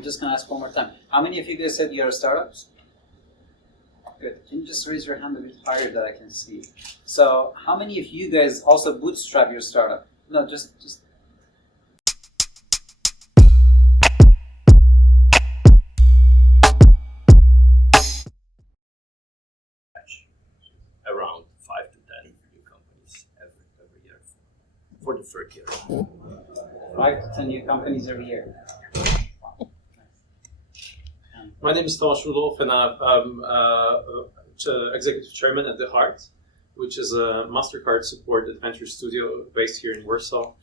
I'm just going to ask one more time. How many of you guys said you're startups? Good. Can you just raise your hand a bit higher that I can see? So how many of you guys also bootstrap your startup? No, just around 5 to 10 new companies every year for the third year. 5 to 10 new companies every year. My name is Tomasz Rudolf, and I'm executive chairman at The Heart, which is a MasterCard supported venture studio based here in Warsaw.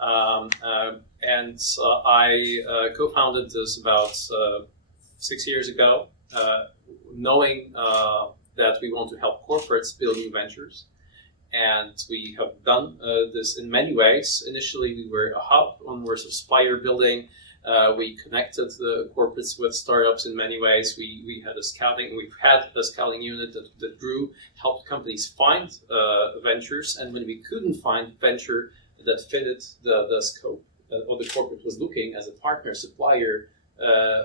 And I co-founded this about 6 years ago, knowing that we want to help corporates build new ventures. And we have done this in many ways. Initially, we were a hub on Warsaw Spire building. We connected the corporates with startups in many ways. We've had a scouting unit that grew, helped companies find ventures. And when we couldn't find venture that fitted the scope or the corporate was looking as a partner, supplier,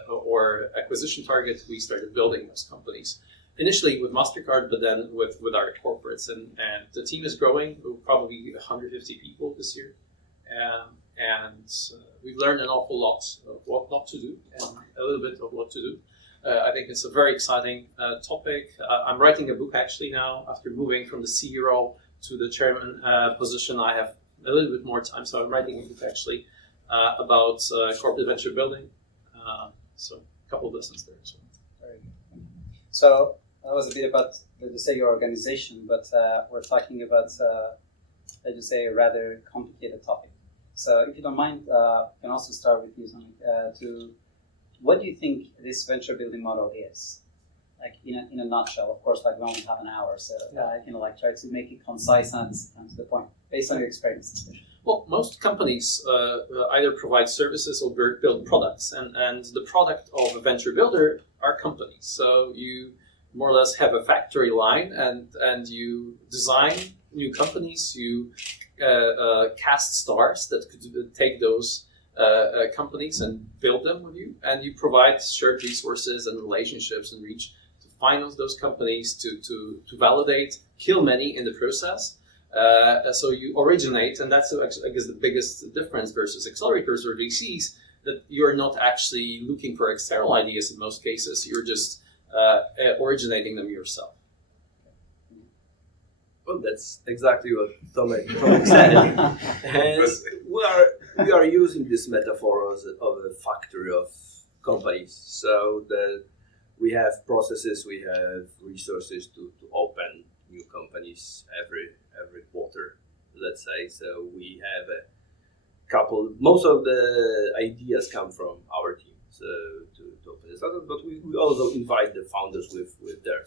or acquisition target, we started building those companies. Initially with MasterCard, but then with our corporates. And the team is growing. We'll probably be 150 people this year. And we've learned an awful lot of what not to do and a little bit of what to do. I think it's a very exciting topic. I'm writing a book actually now after moving from the CEO role to the chairman position. I have a little bit more time, so I'm writing a book actually about corporate venture building. So a couple of lessons there as well. Very good. So that was a bit about, let's just say, your organization, but we're talking about, let's just say, a rather complicated topic. So if you don't mind, I can also start with you, Sonik, what do you think this venture building model is? Like in a nutshell, of course, like we only have an hour, so try to make it concise and to the point, based on your experience. Well, most companies either provide services or build products, and the product of a venture builder are companies. So you more or less have a factory line, and you design new companies. You cast stars that could take those companies and build them with you, and you provide shared resources and relationships and reach to finance those companies, to validate, kill many in the process. So you originate, and that's, I guess, the biggest difference versus accelerators or VCs, that you're not actually looking for external ideas in most cases. You're just originating them yourself. Well, that's exactly what Tomek said. And we are using this metaphor of a factory of companies. So that we have processes, we have resources to open new companies every quarter, let's say. So we have a couple. Most of the ideas come from our team. So to open this up, but we also invite the founders with their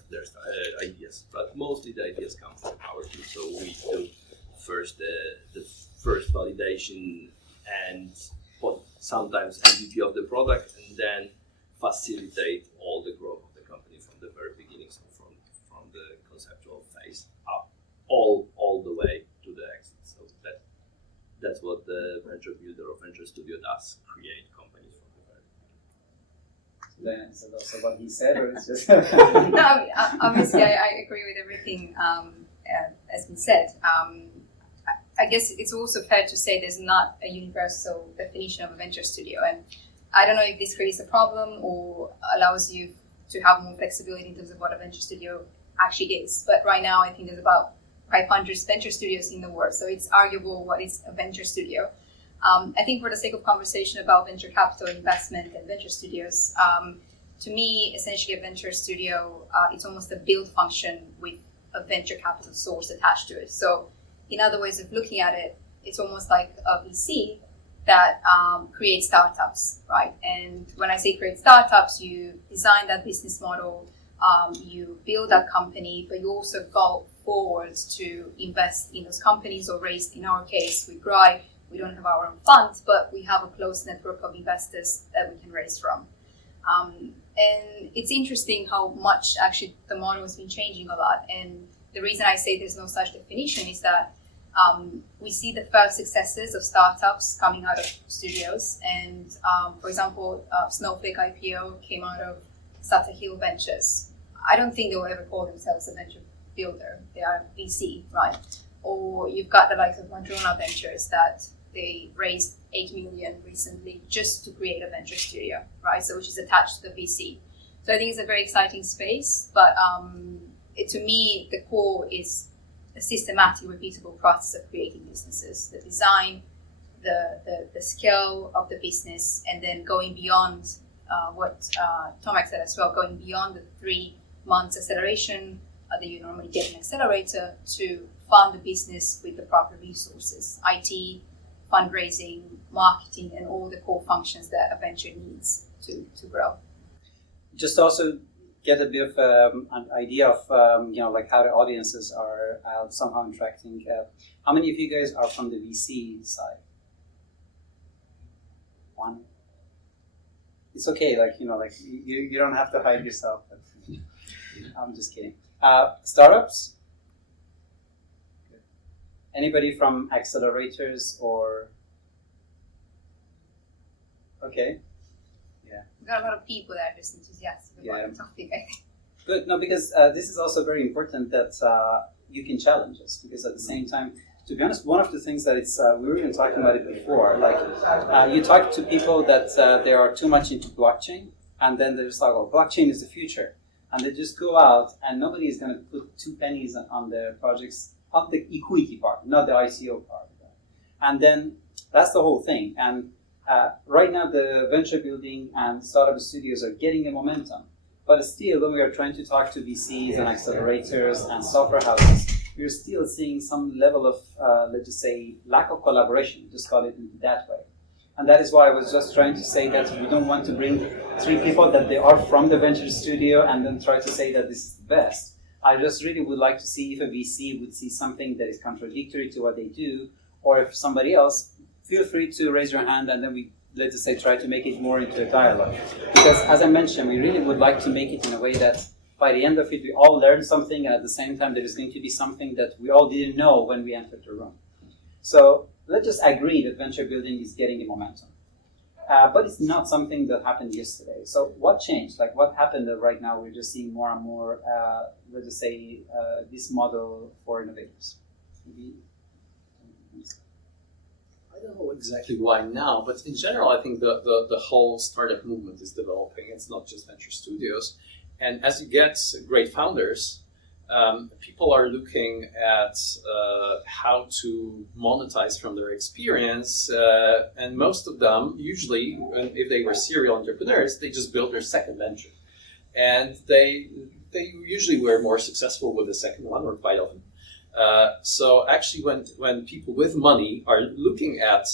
ideas. But mostly the ideas come from our team. So we do first the first validation and sometimes MVP of the product, and then facilitate all the growth of the company from the very beginning, so from the conceptual phase up all the way to the exit. So that's what the venture builder or venture studio does: create companies from the very beginning. Is that also what he said, or it's just? No, obviously I agree with everything as been said. I guess it's also fair to say there's not a universal definition of a venture studio, and I don't know if this creates a problem or allows you to have more flexibility in terms of what a venture studio actually is. But right now, I think there's about 500 venture studios in the world, so it's arguable what is a venture studio. I think for the sake of conversation about venture capital investment and venture studios, to me, essentially a venture studio, it's almost a build function with a venture capital source attached to it. So in other ways of looking at it, it's almost like a VC that creates startups, right? And when I say create startups, you design that business model, you build that company, but you also go forward to invest in those companies or raise, in our case, with Gry, we don't have our own funds, but we have a close network of investors that we can raise from. And it's interesting how much actually the model has been changing a lot. And the reason I say there's no such definition is that We see the first successes of startups coming out of studios, and for example, Snowflake IPO came out of Sutter Hill Ventures. I don't think they will ever call themselves a venture builder. They are VC, right? Or you've got the likes of Madrona Ventures that they raised 8 million recently just to create a venture studio, right? So which is attached to the VC. So I think it's a very exciting space, but to me, the core is a systematic, repeatable process of creating businesses, the design, the scale of the business, and then going beyond what Tomek said as well, going beyond the 3 months acceleration that you normally get in an accelerator to fund the business with the proper resources, IT, fundraising, marketing, and all the core functions that a venture needs to grow. Just also get a bit of an idea of like how the audiences are somehow interacting. How many of you guys are from the VC side? One. It's okay, you don't have to hide yourself. I'm just kidding. Startups? Anybody from accelerators or? Okay. We've got a lot of people that are just enthusiastic about the topic, I think. Good. No, because this is also very important that you can challenge us, because at the same time, to be honest, one of the things that it's, we were even talking about it before, you talk to people that they are too much into blockchain, and then they're just like, well, blockchain is the future. And they just go out, and nobody is going to put 2 pennies on their projects, on the equity part, not the ICO part. And then that's the whole thing. And right now, the venture building and startup studios are getting a momentum. But still, when we are trying to talk to VCs and accelerators and software houses, we're still seeing some level of, let's just say, lack of collaboration, just call it that way. And that is why I was just trying to say that we don't want to bring 3 people that they are from the venture studio and then try to say that this is the best. I just really would like to see if a VC would see something that is contradictory to what they do, or if somebody else, feel free to raise your hand, and then we, let's just say, try to make it more into a dialogue. Because as I mentioned, we really would like to make it in a way that by the end of it, we all learn something, and at the same time, there is going to be something that we all didn't know when we entered the room. So let's just agree that venture building is getting a momentum. But it's not something that happened yesterday. So what changed? Like, what happened that right now we're just seeing more and more, let's just say, this model for innovators? Maybe. I don't know exactly why now, but in general, I think the whole startup movement is developing. It's not just venture studios. And as you get great founders, people are looking at how to monetize from their experience. And most of them, usually, if they were serial entrepreneurs, they just built their second venture. And they usually were more successful with the second one, or quite often. So actually, when people with money are looking at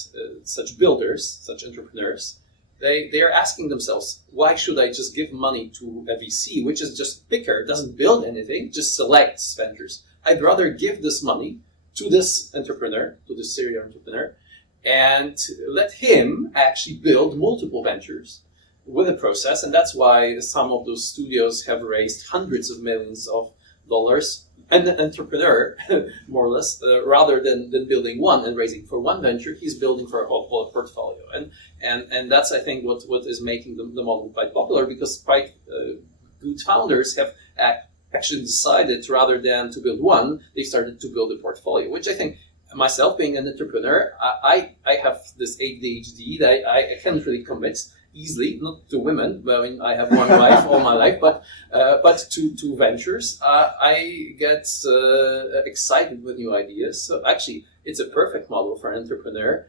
such builders, such entrepreneurs, they are asking themselves, why should I just give money to a VC, which is just picker, doesn't build anything, just selects ventures? I'd rather give this money to this entrepreneur, to this serial entrepreneur, and let him actually build multiple ventures with a process. And that's why some of those studios have raised hundreds of millions of dollars. And the entrepreneur, more or less, rather than building one and raising for one venture, he's building for a whole portfolio. And that's, I think, what is making the model quite popular, because quite good founders have actually decided, rather than to build one, they started to build a portfolio, which I think, myself being an entrepreneur, I have this ADHD that I can't really commit easily, not to women. I mean, I have one wife all my life, but to ventures, I get excited with new ideas. So actually, it's a perfect model for an entrepreneur,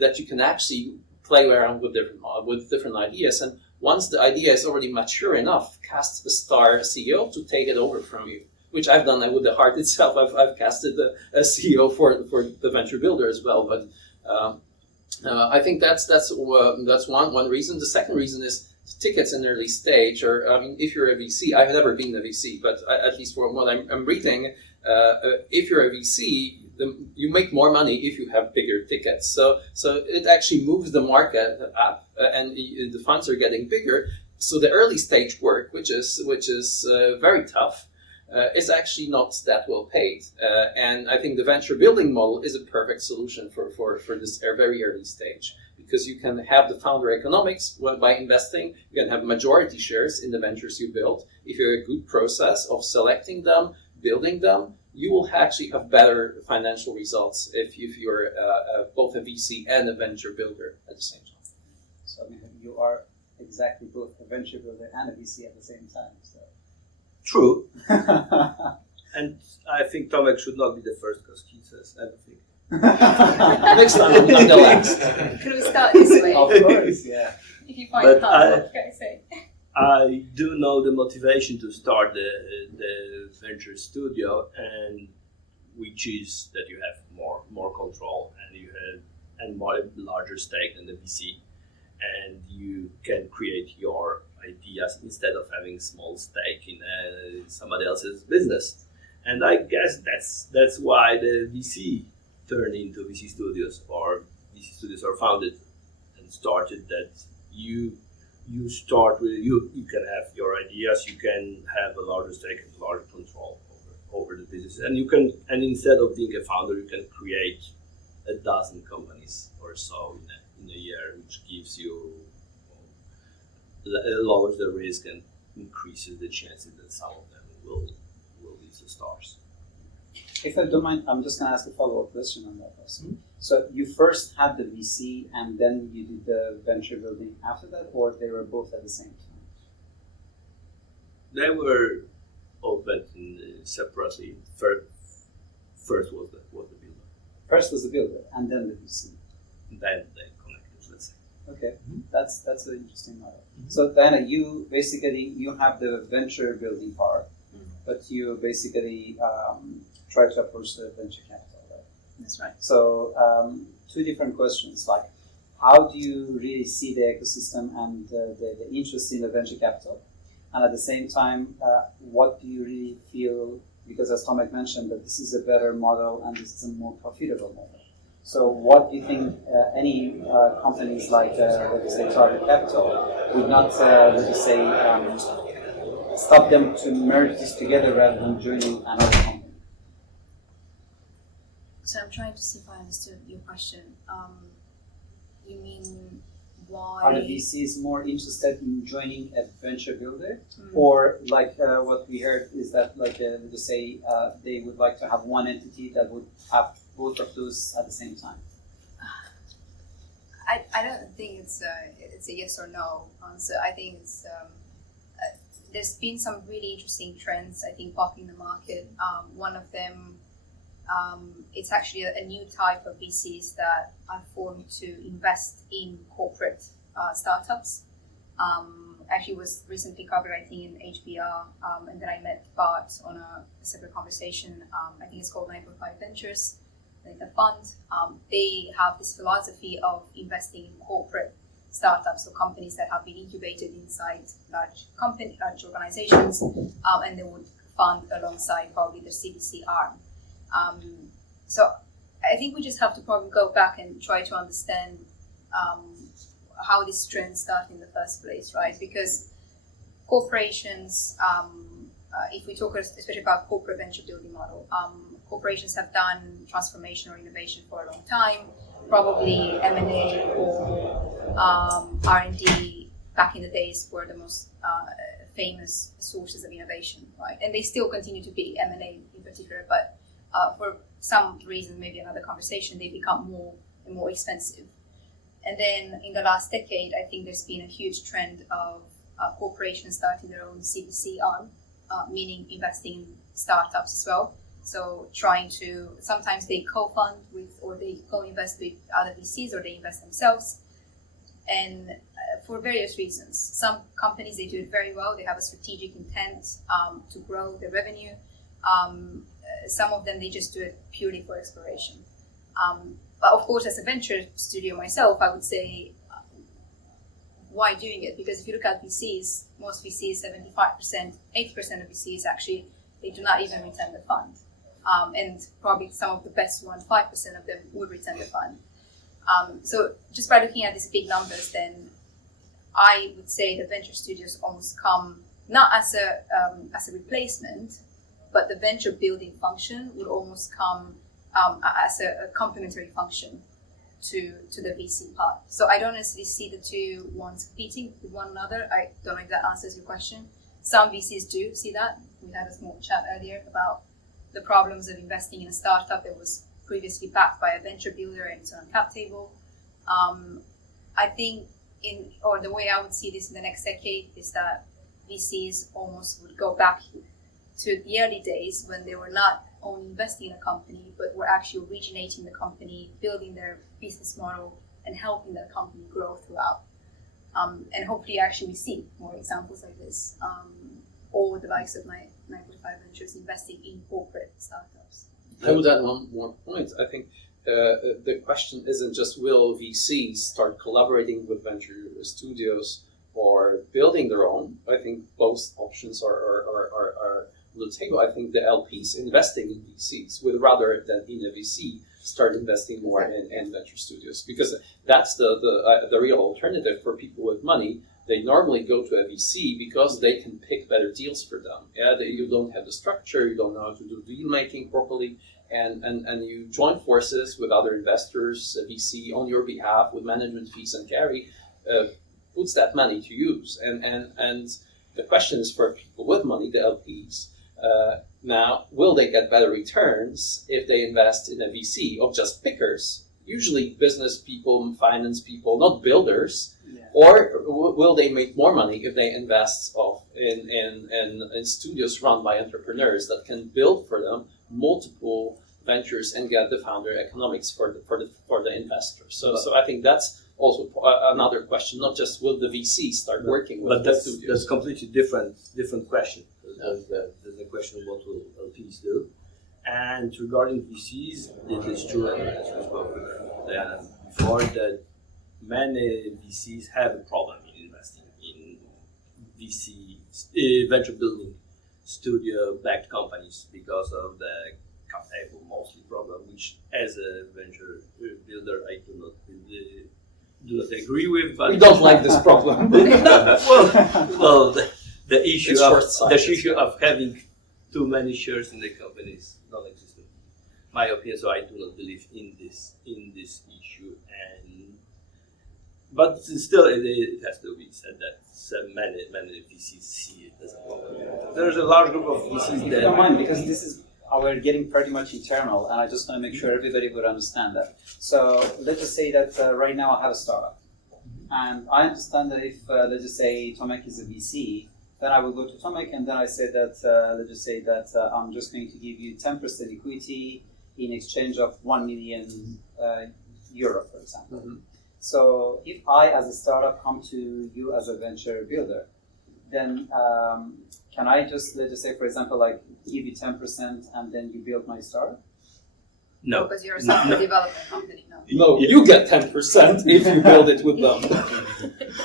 that you can actually play around with different ideas. And once the idea is already mature enough, cast the star CEO to take it over from you, which I've done with the heart itself. I've casted a CEO for the venture builder as well, but. I think that's one reason. The second reason is tickets in early stage, or I mean, if you're a VC, I've never been a VC, but at least from what I'm reading, if you're a VC, you make more money if you have bigger tickets. So it actually moves the market up, and the funds are getting bigger. So the early stage work, which is very tough, is actually not that well paid. And I think the venture building model is a perfect solution for this very early stage, because you can have the founder economics by investing. You can have majority shares in the ventures you build. If you have a good process of selecting them, building them, you will actually have better financial results if you're both a VC and a venture builder at the same time. So you are exactly both a venture builder and a VC at the same time. So. True. And I think Tomek should not be the first because he says everything. Next time, not the last. Could we start this way? Of course, yeah. If you find it hard, what can I say? I do know the motivation to start the venture studio, and which is that you have more control and you have more larger stake than the VC, and you can create your ideas instead of having small stake in somebody else's business. And I guess that's why the VC turned into VC studios, or VC studios are founded and started. That you start with you can have your ideas, you can have a larger stake and larger control over the business, and instead of being a founder, you can create a dozen companies or so in a year, which gives you lowers the risk and increases the chances that some of them will be the stars. If I don't mind, I'm just going to ask a follow-up question on that also. Mm-hmm. So you first had the VC and then you did the venture building after that, or they were both at the same time? They were opened separately. First was the builder. First was the builder and then the VC. Then they connected, let's say. Okay, that's an interesting model. Mm-hmm. So Diana, you have the venture building part, but you basically try to approach the venture capital, right? That's right. So two different questions, like how do you really see the ecosystem and the interest in the venture capital? And at the same time, what do you really feel, because as Tomek mentioned, that this is a better model and this is a more profitable model. So what do you think any companies like, let's say, Target Capital would not, stop them to merge this together rather than joining another company? So I'm trying to see if I understood your question. You mean why? Are the VCs more interested in joining a venture builder? Or like what we heard is that they would like to have one entity that would have both of those at the same time? I don't think it's a yes or no answer. I think it's there's been some really interesting trends, I think, popping in the market. One of them, it's actually a new type of VCs that are formed to invest in corporate startups. Actually was recently covered, I think, in HBR, and then I met Bart on a separate conversation. I think it's called 9.5 Ventures, the fund. They have this philosophy of investing in corporate startups, so companies that have been incubated inside large organizations, and they would fund alongside probably the CVC arm. So I think we just have to probably go back and try to understand how this trend started in the first place, right? Because corporations, if we talk especially about corporate venture building model, corporations have done transformational innovation for a long time. Probably M&A or R&D back in the days were the most famous sources of innovation, right? And they still continue to be, M&A in particular, but for some reason, maybe another conversation, they become more and more expensive. And then in the last decade, I think there's been a huge trend of corporations starting their own CVC arm, meaning investing in startups as well. So trying to, sometimes they co-fund with, or they co-invest with other VCs, or they invest themselves. And for various reasons. Some companies, they do it very well. They have a strategic intent to grow their revenue. Some of them, they just do it purely for exploration. But of course, as a venture studio myself, I would say, why doing it? Because if you look at VCs, most VCs, 75%, 80% of VCs actually, they do not even return the fund. And probably some of the best ones, 5% of them would return the fund. So just by looking at these big numbers, then I would say that venture studios almost come not as a replacement, but the venture building function would almost come as a complementary function to the VC part. So I don't necessarily see the two ones competing with one another. I don't know if that answers your question. Some VCs do see that. We had a small chat earlier about the problems of investing in a startup that was previously backed by a venture builder and it's on a cap table. I think the way I would see this in the next decade is that VCs almost would go back to the early days when they were not only investing in a company, but were actually originating the company, building their business model, and helping that company grow throughout. And hopefully, actually, we see more examples like this, or the likes of 945 Ventures investing in corporate startups. I would add one more point. I think the question isn't just will VCs start collaborating with venture studios or building their own. I think both options are on the table. I think the LPs investing in VCs would rather than in a VC start investing more in venture studios, because that's the real alternative for people with money. They normally go to a VC because they can pick better deals for them. Yeah, you don't have the structure, you don't know how to do deal making properly, and you join forces with other investors, a VC on your behalf with management fees and carry, puts that money to use. And the question is for people with money, the LPs. Now, will they get better returns if they invest in a VC of just pickers? Usually business people, finance people, not builders. Yeah. Or will they make more money if they invest in studios run by entrepreneurs that can build for them multiple ventures and get the founder economics for the investors? So I think that's also another question. Not just will the VC start working with the studios. That's completely different question. There's the question of what will LPs do. And regarding VCs, it is true, as we spoke before, that many VCs have a problem in investing in venture building studio-backed companies because of the cap table mostly problem, which as a venture builder I do not agree with. But we don't like this problem. The issue of having too many shares in the company is non-existent, my opinion. So I do not believe in this issue, but still it has to be said that many VCs see it as a problem. There's a large group of VCs that. If you don't mind, because this is we're getting pretty much internal, and I just want to make sure everybody would understand that. So let's just say that right now I have a startup, and I understand that if let's just say Tomek is a VC. Then I will go to Tomek, and then I say that, let's just say that I'm just going to give you 10% equity in exchange of 1 million euro, for example. Mm-hmm. So if I, as a startup, come to you as a venture builder, then can I just, let's just say, for example, like give you 10% and then you build my startup? No. Because you're a software development company. No, you get 10% if you build it with them.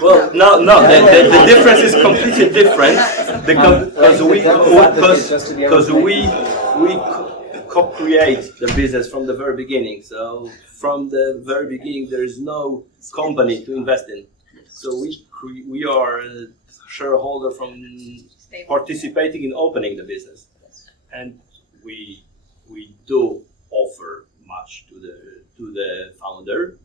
Well, no. The difference is completely different because we co-create the business from the very beginning. So from the very beginning, there is no company to invest in. So we are a shareholder from participating in opening the business, and we do offer much to the founder,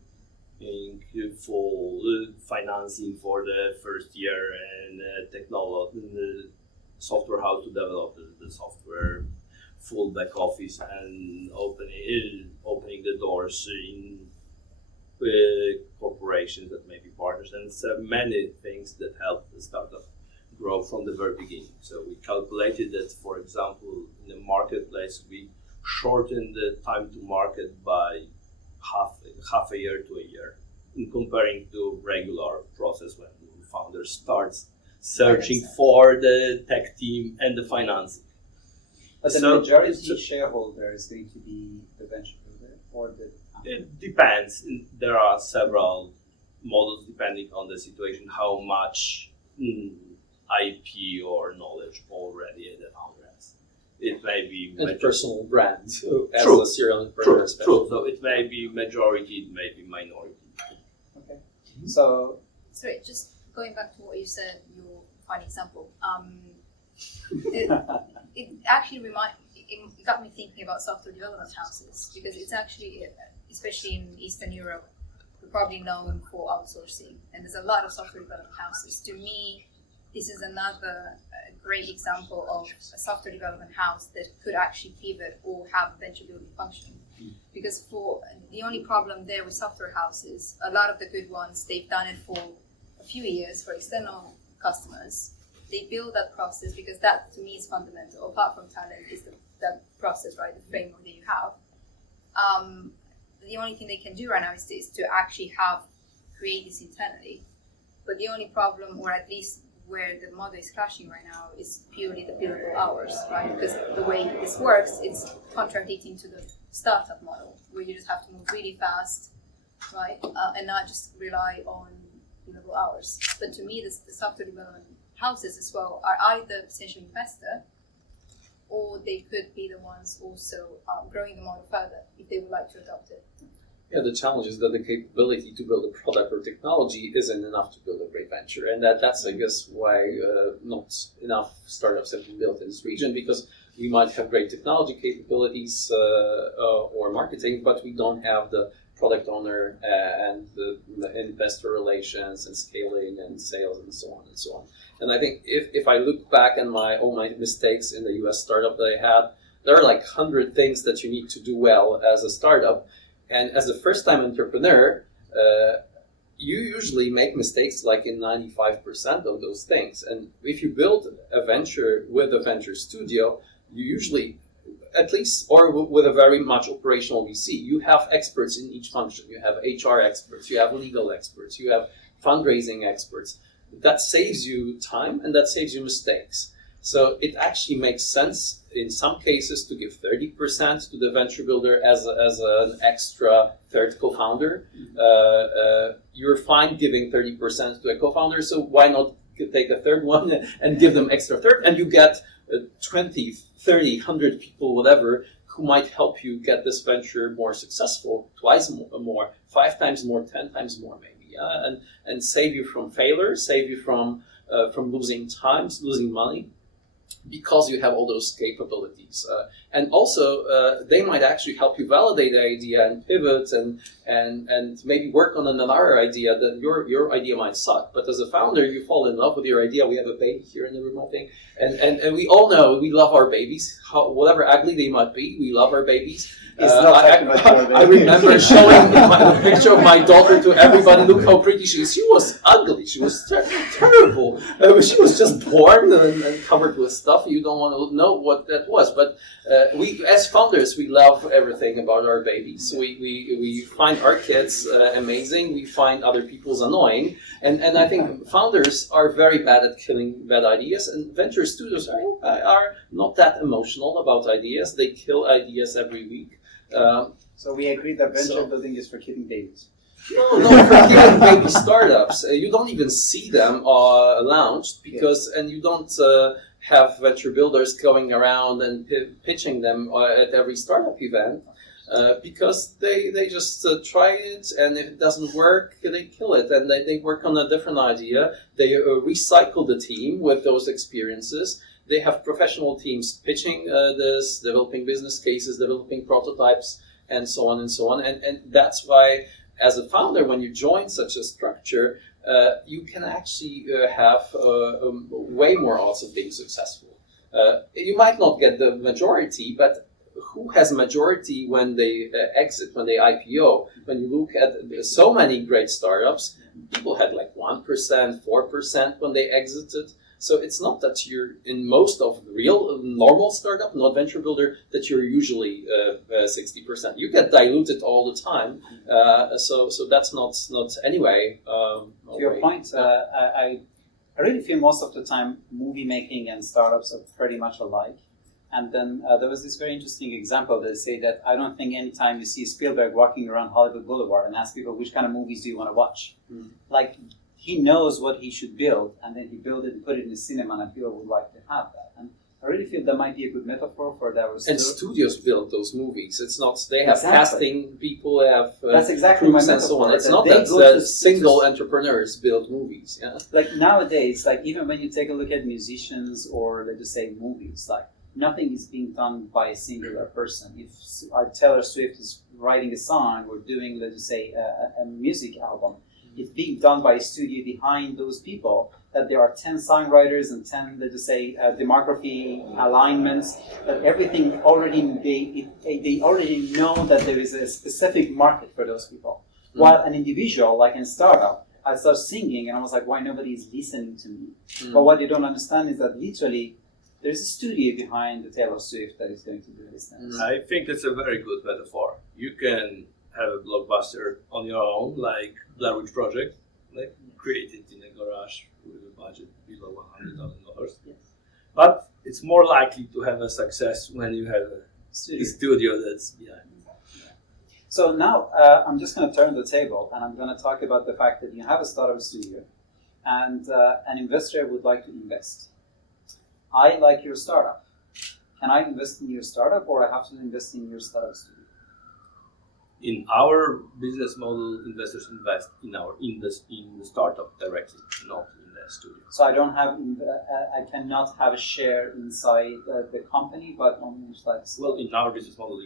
full financing for the first year and technology, the software, how to develop the software, full back office, and opening the doors in corporations that may be partners, and so many things that help the startup grow from the very beginning. So we calculated that, for example, in the marketplace, we shorten the time to market by half a year to a year, in comparing to regular process when the founder starts searching for the tech team and the financing. But the majority shareholder is going to be the venture builder or the founder? It depends. There are several models depending on the situation, how much IP or knowledge already the founder has. It may be a personal brand as a serial entrepreneur. True. So it may be majority, it may be minority. Okay. So sorry, just going back to what you said, your fine example. it actually it got me thinking about software development houses, because it's actually, especially in Eastern Europe, we're probably known for outsourcing, and there's a lot of software development houses. To me, this is another great example of a software development house that could actually pivot or have a venture building function. Because for the only problem there with software houses, a lot of the good ones, they've done it for a few years for external customers. They build that process, because that to me is fundamental. Apart from talent, is that process, right? The framework that you have. The only thing they can do right now is to actually create this internally. But the only problem, or at least where the model is clashing right now, is purely the billable hours, right? Because the way this works, it's contradicting to the startup model, where you just have to move really fast, right? And not just rely on billable hours. But to me, the software development houses as well are either potential investor, or they could be the ones also growing the model further if they would like to adopt it. Yeah, the challenge is that the capability to build a product or technology isn't enough to build a great venture, and that's I guess why not enough startups have been built in this region, because we might have great technology capabilities or marketing, but we don't have the product owner and the investor relations and scaling and sales and so on and so on. And I think if I look back at all my mistakes in the US startup that I had, there are like 100 things that you need to do well as a startup. And as a first-time entrepreneur, you usually make mistakes like in 95% of those things. And if you build a venture with a venture studio, you usually, at least, or with a very much operational VC, you have experts in each function. You have HR experts, you have legal experts, you have fundraising experts. That saves you time and that saves you mistakes. So it actually makes sense in some cases to give 30% to the venture builder as an extra third co-founder. You're fine giving 30% to a co-founder, so why not take a third one and give them extra third, and you get 20, 30, 100 people, whatever, who might help you get this venture more successful, twice more, 5 times more, 10 times more maybe, and save you from failure, save you from losing time, losing money, because you have all those capabilities. And also, they might actually help you validate the idea and pivot and maybe work on another idea that your idea might suck. But as a founder, you fall in love with your idea. We have a baby here in the room, I think. And we all know we love our babies. Whatever ugly they might be, we love our babies. I remember showing the picture of my daughter to everybody. Look how pretty she is. She was ugly. She was terrible. She was just born and covered with stuff. You don't want to know what that was. But we, as founders, we love everything about our babies. We find our kids amazing. We find other people's annoying. And I think founders are very bad at killing bad ideas. And venture studios are not that emotional about ideas. They kill ideas every week. So we agree that venture building is for killing babies. No, for killing baby startups. You don't even see them launched because, and you don't have venture builders going around and pitching them at every startup event because they just try it, and if it doesn't work, they kill it, and they work on a different idea. They recycle the team with those experiences. They have professional teams pitching this, developing business cases, developing prototypes, and so on and so on. And that's why, as a founder, when you join such a structure, you can actually have way more odds of being successful. You might not get the majority, but who has majority when they exit, when they IPO? When you look at so many great startups, people had like 1%, 4% when they exited. So it's not that you're, in most of the real normal startup, not venture builder, that you're usually 60%. You get diluted all the time. So that's not anyway. To your point, I really feel most of the time movie making and startups are pretty much alike. And then there was this very interesting example that say that I don't think anytime you see Spielberg walking around Hollywood Boulevard and ask people which kind of movies do you want to watch, like, he knows what he should build, and then he built it and put it in the cinema, and people would like to have that. And I really feel that might be a good metaphor for that. And studios build those movies. It's not, they have casting people, they have that's exactly my metaphor. And so on. It's not that single entrepreneurs build movies. Yeah. Like nowadays, like even when you take a look at musicians or let's just say movies, like nothing is being done by a singular person. If Taylor Swift is writing a song or doing, let's just say, a music album, it's being done by a studio behind those people. That there are 10 songwriters and 10, let's just say, demography alignments. That everything already they already know that there is a specific market for those people. Mm-hmm. While an individual, like in startup, I started singing and I was like, why nobody is listening to me? Mm-hmm. But what you don't understand is that literally there's a studio behind the Taylor Swift that is going to do this thing. I think that's a very good metaphor. You can have a blockbuster on your own, like Blair Witch Project, like create it in a garage with a budget below $100,000. Yes. But it's more likely to have a success when you have a studio that's behind. So now I'm just going to turn the table and I'm going to talk about the fact that you have a startup studio and an investor would like to invest. I like your startup. Can I invest in your startup or I have to invest in your startup studio? In our business model, investors invest in the startup directly, not in the studio. So I cannot have a share inside the company, but on inside. Well, in our business model,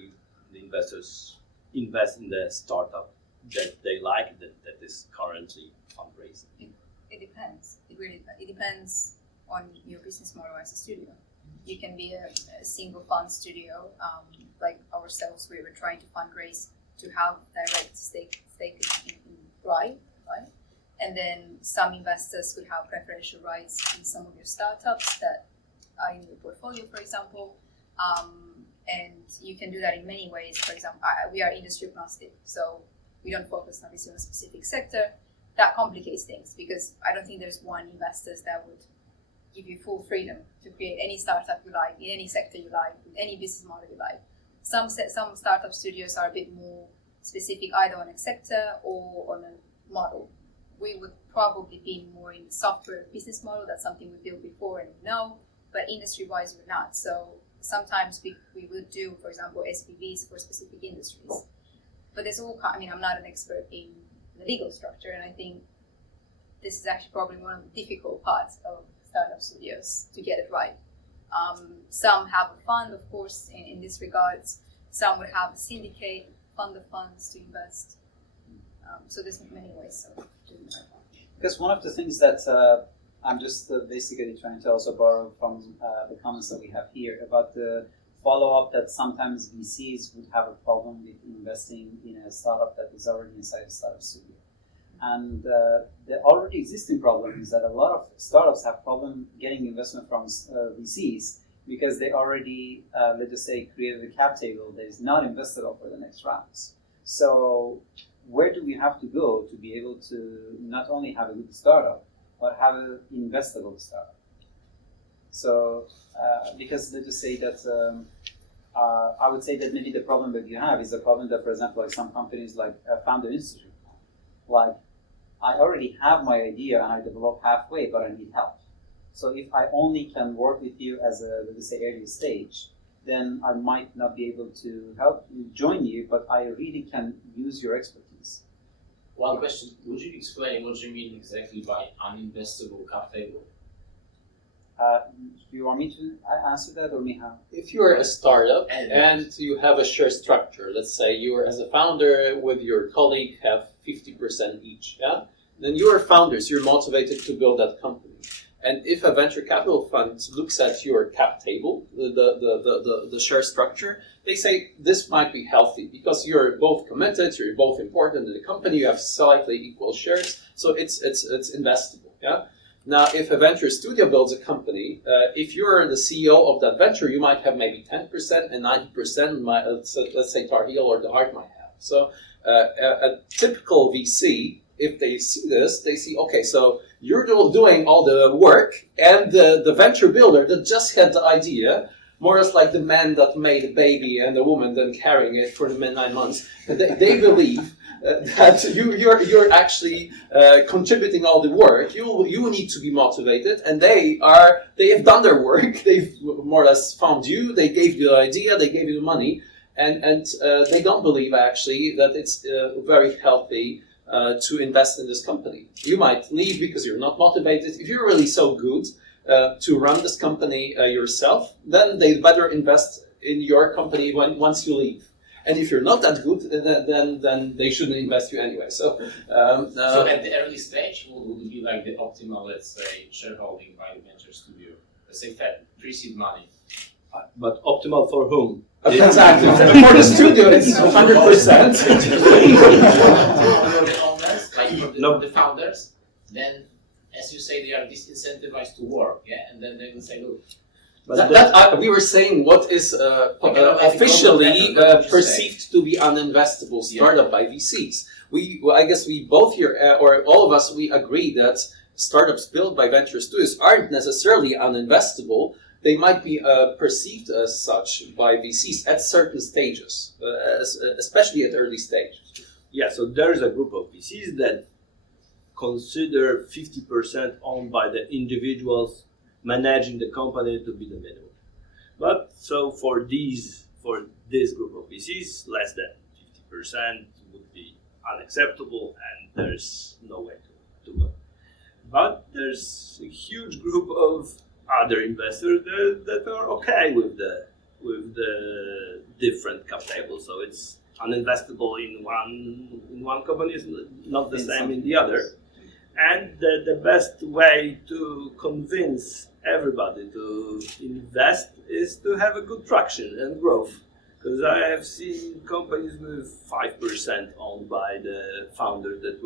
the investors invest in the startup that they like, that is currently fundraising. It depends. It depends on your business model as a studio. You can be a single fund studio, like ourselves. We were trying to fundraise to have direct stake in Thrive, right? And then some investors could have preferential rights in some of your startups that are in your portfolio, for example. And you can do that in many ways. For example, we are industry agnostic, so we don't focus obviously on a specific sector. That complicates things because I don't think there's one investor that would give you full freedom to create any startup you like, in any sector you like, with any business model you like. Some startup studios are a bit more specific either on a sector or on a model. We would probably be more in the software business model. That's something we built before and we know, but industry-wise we're not. So sometimes we would do, for example, SPVs for specific industries. But there's I'm not an expert in the legal structure, and I think this is actually probably one of the difficult parts of startup studios to get it right. Some have a fund, of course, in this regards. Some would have a syndicate, fund of funds to invest. So there's many ways of doing that. Because one of the things that I'm just basically trying to also borrow from the comments that we have here about the follow-up that sometimes VCs would have a problem with investing in a startup that is already inside a startup studio. And the already existing problem is that a lot of startups have problem getting investment from VCs because they already, let's just say, created a cap table that is not investable for the next rounds. So where do we have to go to be able to not only have a good startup, but have an investable startup? So because let's just say that I would say that maybe the problem that you have is the problem that, for example, like some companies like Founder Institute, like I already have my idea and I develop halfway, but I need help. So if I only can work with you as a, let's say, early stage, then I might not be able to help you, join you, but I really can use your expertise. One question, would you explain what you mean exactly by uninvestable cap table? Do you want me to answer that or Miha? If you are a startup and you have a share structure, let's say you are as a founder with your colleague have 50% each, yeah? Then you are founders, you're motivated to build that company. And if a venture capital fund looks at your cap table, the share structure, they say this might be healthy because you're both committed, you're both important in the company, you have slightly equal shares, so it's investable, yeah? Now, if a venture studio builds a company, if you're the CEO of that venture, you might have maybe 10% and 90% let's say Tarheel or the Heart might have. So a typical VC, if they see this, they see, okay, so you're doing all the work and the venture builder that just had the idea, more or less like the man that made a baby and the woman then carrying it for the 9 months, they believe that you're actually contributing all the work. You need to be motivated, and they have done their work. They've more or less found you. They gave you the idea. They gave you the money, and they don't believe actually that it's very healthy to invest in this company. You might leave because you're not motivated. If you're really so good, to run this company yourself, then they better invest in your company once you leave. And if you're not that good, then they shouldn't invest you anyway. So at the early stage, what would be like the optimal, let's say, shareholding by the venture studio? Let's say pre-seed money. But optimal for whom? Exactly. For the studio, it's 100%. The owners, like for the founders, then, as you say, they are disincentivized to work, yeah, and then they will say, look. But we were saying what is officially perceived to be uninvestable startup by VCs. I guess we both here, or all of us, we agree that startups built by venture studios aren't necessarily uninvestable. They might be perceived as such by VCs at certain stages, especially at early stages. Yeah, so there's a group of VCs that consider 50% owned by the individuals managing the company to be the minimum. But so for this group of VCs, less than 50% would be unacceptable, and there's no way to go. But there's a huge group of other investors that are okay with the different cap tables. So it's uninvestable in one company is not the same in the other. And the best way to convince everybody to invest is to have a good traction and growth. Because I have seen companies with 5% owned by the founders that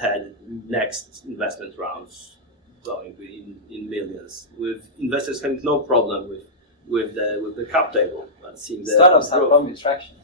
had next investment rounds going in millions, with investors having no problem with the cap table. But seeing the startups have problem with traction.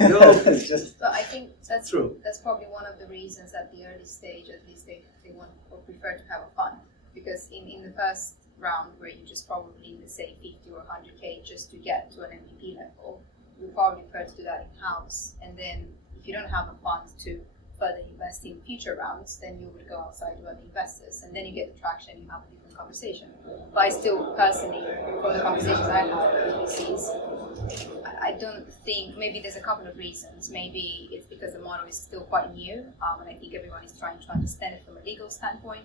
No, So I think that's true. That's probably one of the reasons at the early stage, at least they want or prefer to have a fund, because in the first round where you just probably, let's say, 50 or 100K just to get to an MVP level, you probably prefer to do that in house, and then if you don't have a fund to further invest in future rounds, then you would go outside to other investors, and then you get the traction, you have a different conversation. But I still personally, from the conversations I had with VCs, I don't think, maybe there's a couple of reasons. Maybe it's because the model is still quite new, and I think everyone is trying to understand it from a legal standpoint,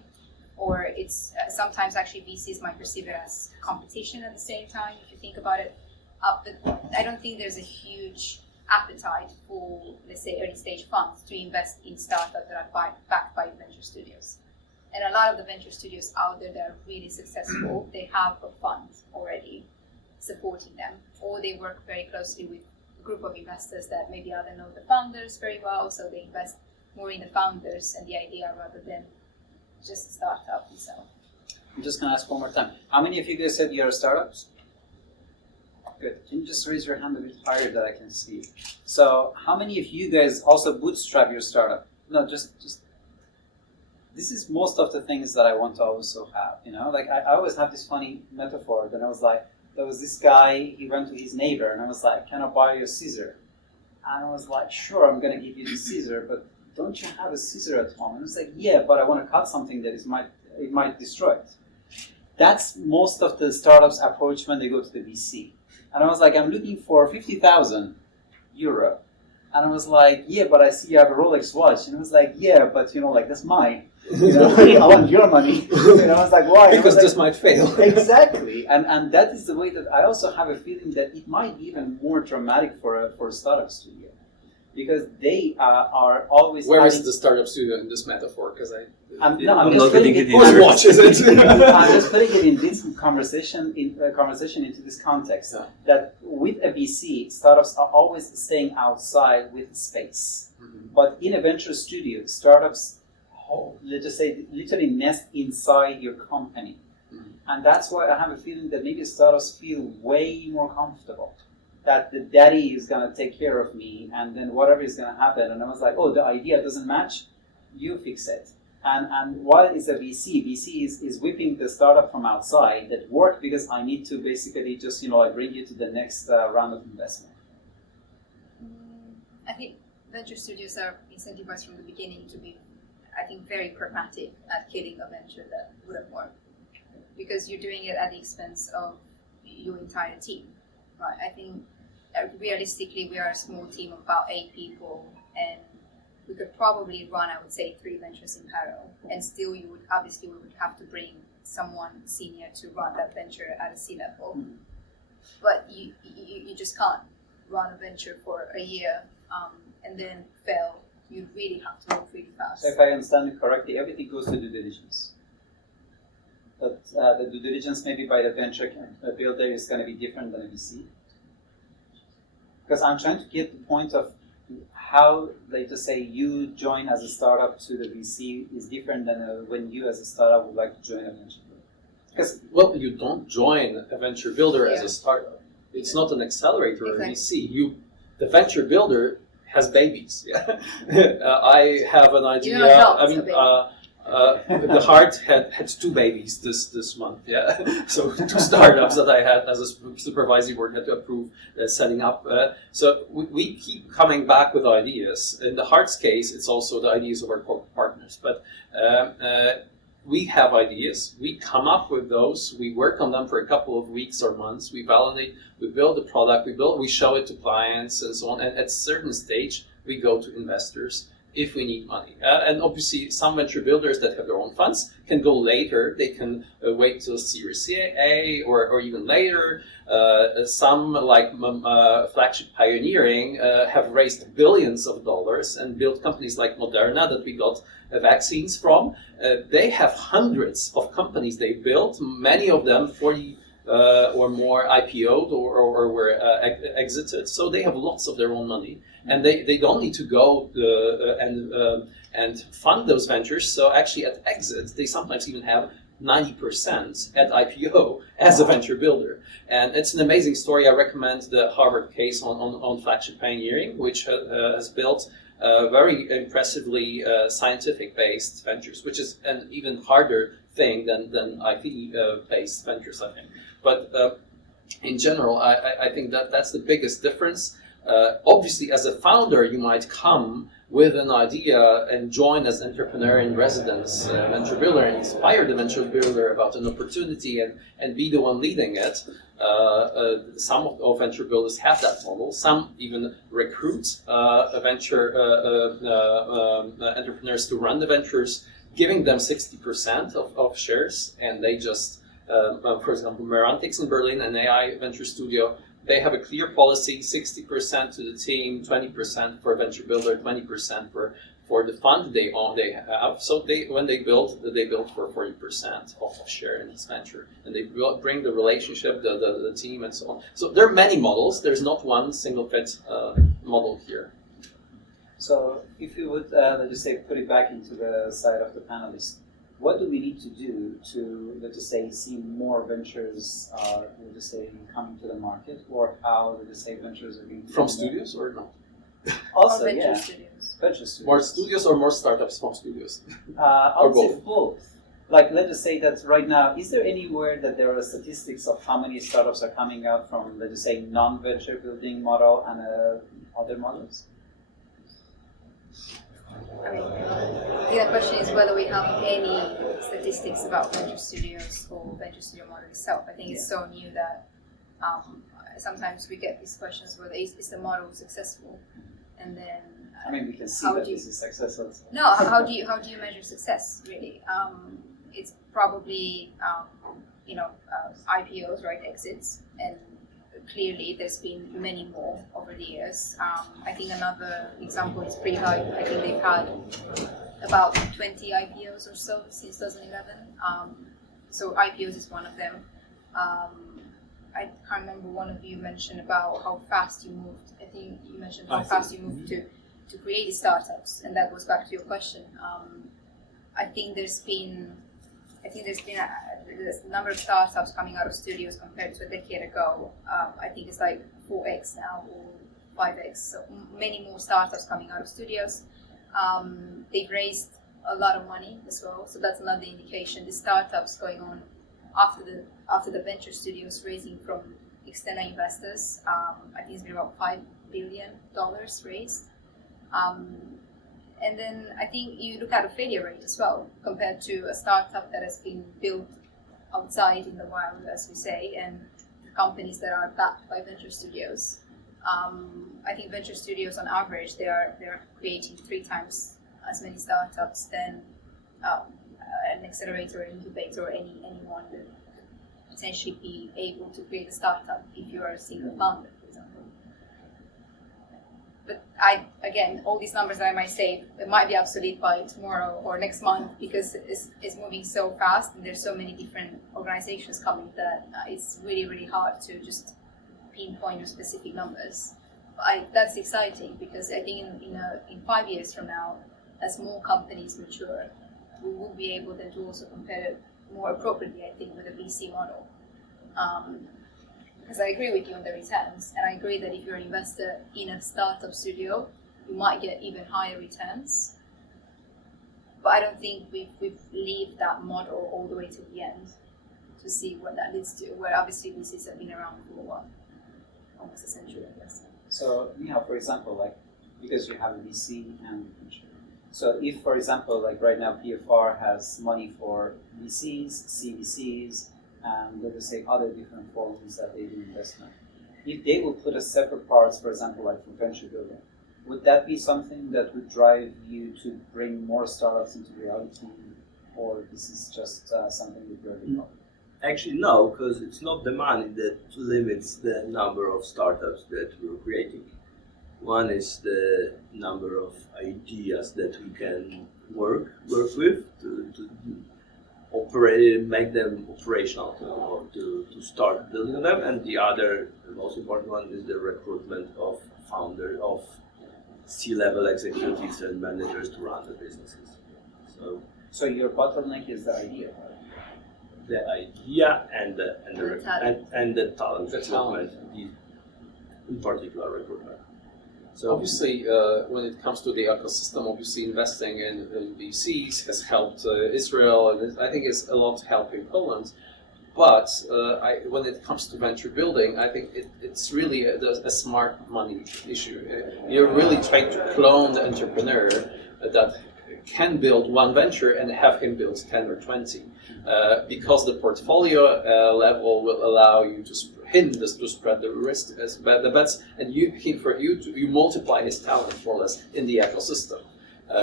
or it's sometimes actually VCs might perceive it as competition at the same time, if you think about it. But I don't think there's a huge appetite for, let's say, early stage funds to invest in startups that are backed by venture studios. And a lot of the venture studios out there that are really successful, they have a fund already supporting them, or they work very closely with a group of investors that maybe either know the founders very well, so they invest more in the founders and the idea rather than just a startup itself. I'm just going to ask one more time. How many of you guys said you're startups? Good. Can you just raise your hand a bit higher that I can see? So, how many of you guys also bootstrap your startup? No, just. This is most of the things that I want to also have. You know, like I always have this funny metaphor. Then I was like, there was this guy. He went to his neighbor, and I was like, "Can I buy you a scissor?" And I was like, "Sure, I'm going to give you the scissor, but don't you have a scissor at home?" And I was like, "Yeah, but I want to cut something that it might destroy it." That's most of the startups' approach when they go to the VC. And I was like, I'm looking for 50,000 euro. And I was like, yeah, but I see you have a Rolex watch. And I was like, yeah, but like that's mine. I want your money. And I was like, why? Because this might fail. Exactly. And that is the way that I also have a feeling that it might be even more dramatic for a startup studio. Because they are always. Where is the startup studio in this metaphor? Because I'm just putting it. Whose watch is it? I'm just putting it in this conversation into this context. Yeah. That with a VC, startups are always staying outside with space, but in a venture studio, startups, let's just say, literally nest inside your company, and that's why I have a feeling that maybe startups feel way more comfortable. That the daddy is going to take care of me, and then whatever is going to happen. And I was like, oh, the idea doesn't match, you fix it. And while it's a VC is whipping the startup from outside that work because I need to basically just, bring you to the next round of investment. I think venture studios are incentivized from the beginning to be, I think, very pragmatic at killing a venture that wouldn't work. Because you're doing it at the expense of your entire team. Right, I think realistically we are a small team of about 8 people, and we could probably run, I would say, 3 ventures in parallel, and still we would have to bring someone senior to run that venture at a C level. But you just can't run a venture for a year and then fail. You really have to move really fast. So if I understand it correctly, everything goes to due diligence. But the due diligence maybe by the venture builder is going to be different than a VC. Because I'm trying to get the point of how, like to say, you join as a startup to the VC is different than when you as a startup would like to join a venture builder. Because you don't join a venture builder as a startup. It's not an accelerator or a VC. The venture builder has babies. Yeah. I have an idea. The Heart had 2 babies this month. Yeah, so 2 startups that I had as a supervisory board had to approve setting up. So we keep coming back with ideas. In the Heart's case, it's also the ideas of our corporate partners. But we have ideas. We come up with those. We work on them for a couple of weeks or months. We validate. We build the product. We show it to clients and so on. And at a certain stage, we go to investors if we need money. And obviously, some venture builders that have their own funds can go later. They can wait till Series A or even later. Some, like Flagship Pioneering, have raised billions of dollars and built companies like Moderna that we got vaccines from. They have hundreds of companies they built, many of them 40 or more IPO'd or were exited. So they have lots of their own money. And they don't need to go and fund those ventures. So actually at exit, they sometimes even have 90% at IPO as a venture builder. And it's an amazing story. I recommend the Harvard case on Flagship Pioneering, which has built very impressively scientific-based ventures, which is an even harder thing than IP-based ventures, I think. But in general, I think that's the biggest difference. Obviously, as a founder, you might come with an idea and join as entrepreneur in residence, venture builder, and inspire the venture builder about an opportunity and be the one leading it. Some of venture builders have that model. Some even recruit venture entrepreneurs to run the ventures, giving them 60% of shares, and they just, for example, Merantix in Berlin, an AI venture studio, they have a clear policy: 60% to the team, 20% for a venture builder, 20% for the fund they have. So when they build for 40% of share in this venture, and they bring the relationship, the team, and so on. So there are many models. There's not one single fit model here. So if you would, let's just say, put it back into the side of the panelists, what do we need to do to, let's just say, see more ventures, let's just say, coming to the market, or how, let's just say, ventures are being from studios or not? Also, or yeah, studios. venture studios. More studios or more startups from studios? I would say both. Like, let's just say that right now, is there anywhere that there are statistics of how many startups are coming out from, let's just say, non-venture building model and other models? I mean, the question is whether we have any statistics about venture studios or venture studio model itself. I think it's so new that sometimes we get these questions whether is the model successful, and then I mean, we can see that this is successful. No, how do you measure success really? It's probably IPOs, right? Exits, and clearly there's been many more over the years. I think another example is Pre-Hype. I think they've had about 20 IPOs or so since 2011. So IPOs is one of them. I can't remember, one of you mentioned about how fast you moved. I think you mentioned how fast you moved to create startups, and that goes back to your question. I think there's been a number of startups coming out of studios compared to a decade ago. I think it's like 4x now or 5x. So many more startups coming out of studios. They've raised a lot of money as well. So that's another indication. The startups going on after the venture studios raising from external investors. I think it's been about $5 billion raised. And then I think you look at a failure rate as well, compared to a startup that has been built outside in the wild, as we say, and companies that are backed by venture studios. I think venture studios on average they're creating 3 times as many startups than an accelerator or incubator or anyone that could potentially be able to create a startup if you are a single founder, for example. But again, all these numbers that I might say, it might be obsolete by tomorrow or next month because it's moving so fast and there's so many different organizations coming that it's really, really hard to just pinpoint specific numbers. But that's exciting because I think in 5 years from now, as more companies mature, we will be able then to also compare it more appropriately, I think, with a VC model. Because I agree with you on the returns, and I agree that if you're an investor in a startup studio, you might get even higher returns. But I don't think we've lived that model all the way to the end to see what that leads to, where obviously VCs have been around for what? Almost a century, I guess. So, for example, like, because you have a VC and venture. So if, for example, like right now, PFR has money for VCs, CVCs, and let us say other different forms that they do investment. If they would put a separate parts, for example, like for venture building, would that be something that would drive you to bring more startups into reality, or this is just something that you're doing? Actually, no, because it's not the money that limits the number of startups that we're creating. One is the number of ideas that we can work with to operate, make them operational, to start building them, and the other, the most important one, is the recruitment of founders, of C-level executives and managers to run the businesses. So your bottleneck is the idea, right? The idea and the talent recruitment, in particular recruitment. So obviously, when it comes to the ecosystem, obviously investing in VCs has helped Israel, and I think it's a lot helping Poland. But when it comes to venture building, I think it's really a smart money issue. You're really trying to clone the entrepreneur that can build one venture and have him build 10 or 20, because the portfolio level will allow you to spread the risk, the bets, and you multiply his talent more or less in the ecosystem,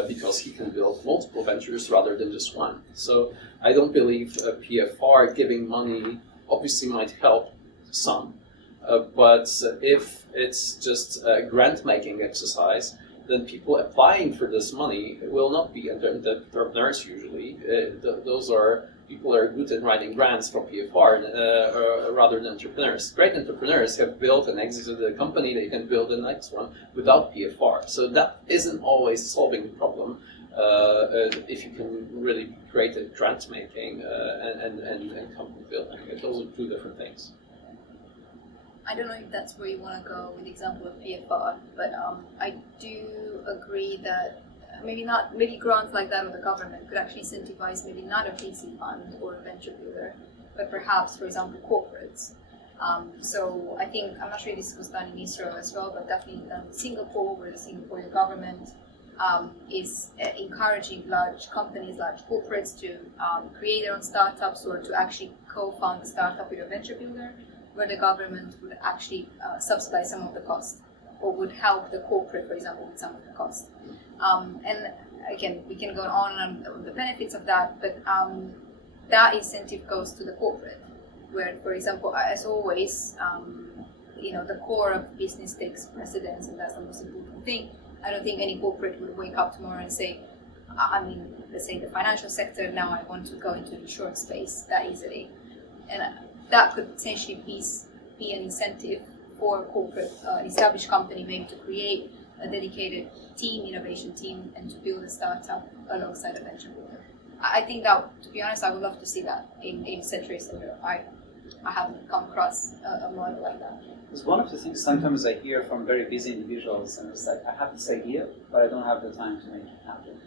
because he can build multiple ventures rather than just one. So I don't believe PFR giving money obviously might help some, but if it's just a grant-making exercise, then people applying for this money will not be entrepreneurs usually. Those are people who are good at writing grants from PFR rather than entrepreneurs. Great entrepreneurs have built and exited a company, they can build the next one without PFR. So that isn't always solving the problem if you can really create a grant making and company building. Those are two different things. I don't know if that's where you want to go with the example of PFR, but I do agree that maybe grants like that of the government could actually incentivize maybe not a VC fund or a venture builder, but perhaps, for example, corporates. So I think, I'm not sure if this was done in Israel as well, but definitely done in Singapore, where the Singaporean government is encouraging large companies, large corporates to create their own startups or to actually co-found the startup with a venture builder, where the government would actually subsidize some of the cost or would help the corporate, for example, with some of the cost. And again, we can go on the benefits of that, but that incentive goes to the corporate, where, for example, as always, the core of business takes precedence, and that's the most important thing. I don't think any corporate would wake up tomorrow and say, let's say the financial sector, now I want to go into the insurance space that easily. And that could potentially be an incentive for a corporate established company maybe to create a dedicated innovation team, and to build a startup alongside a venture builder. I think that, to be honest, I would love to see that in Central Eastern Europe. I haven't come across a model like that. Because one of the things sometimes I hear from very busy individuals, and it's like, I have this idea, but I don't have the time to make it happen.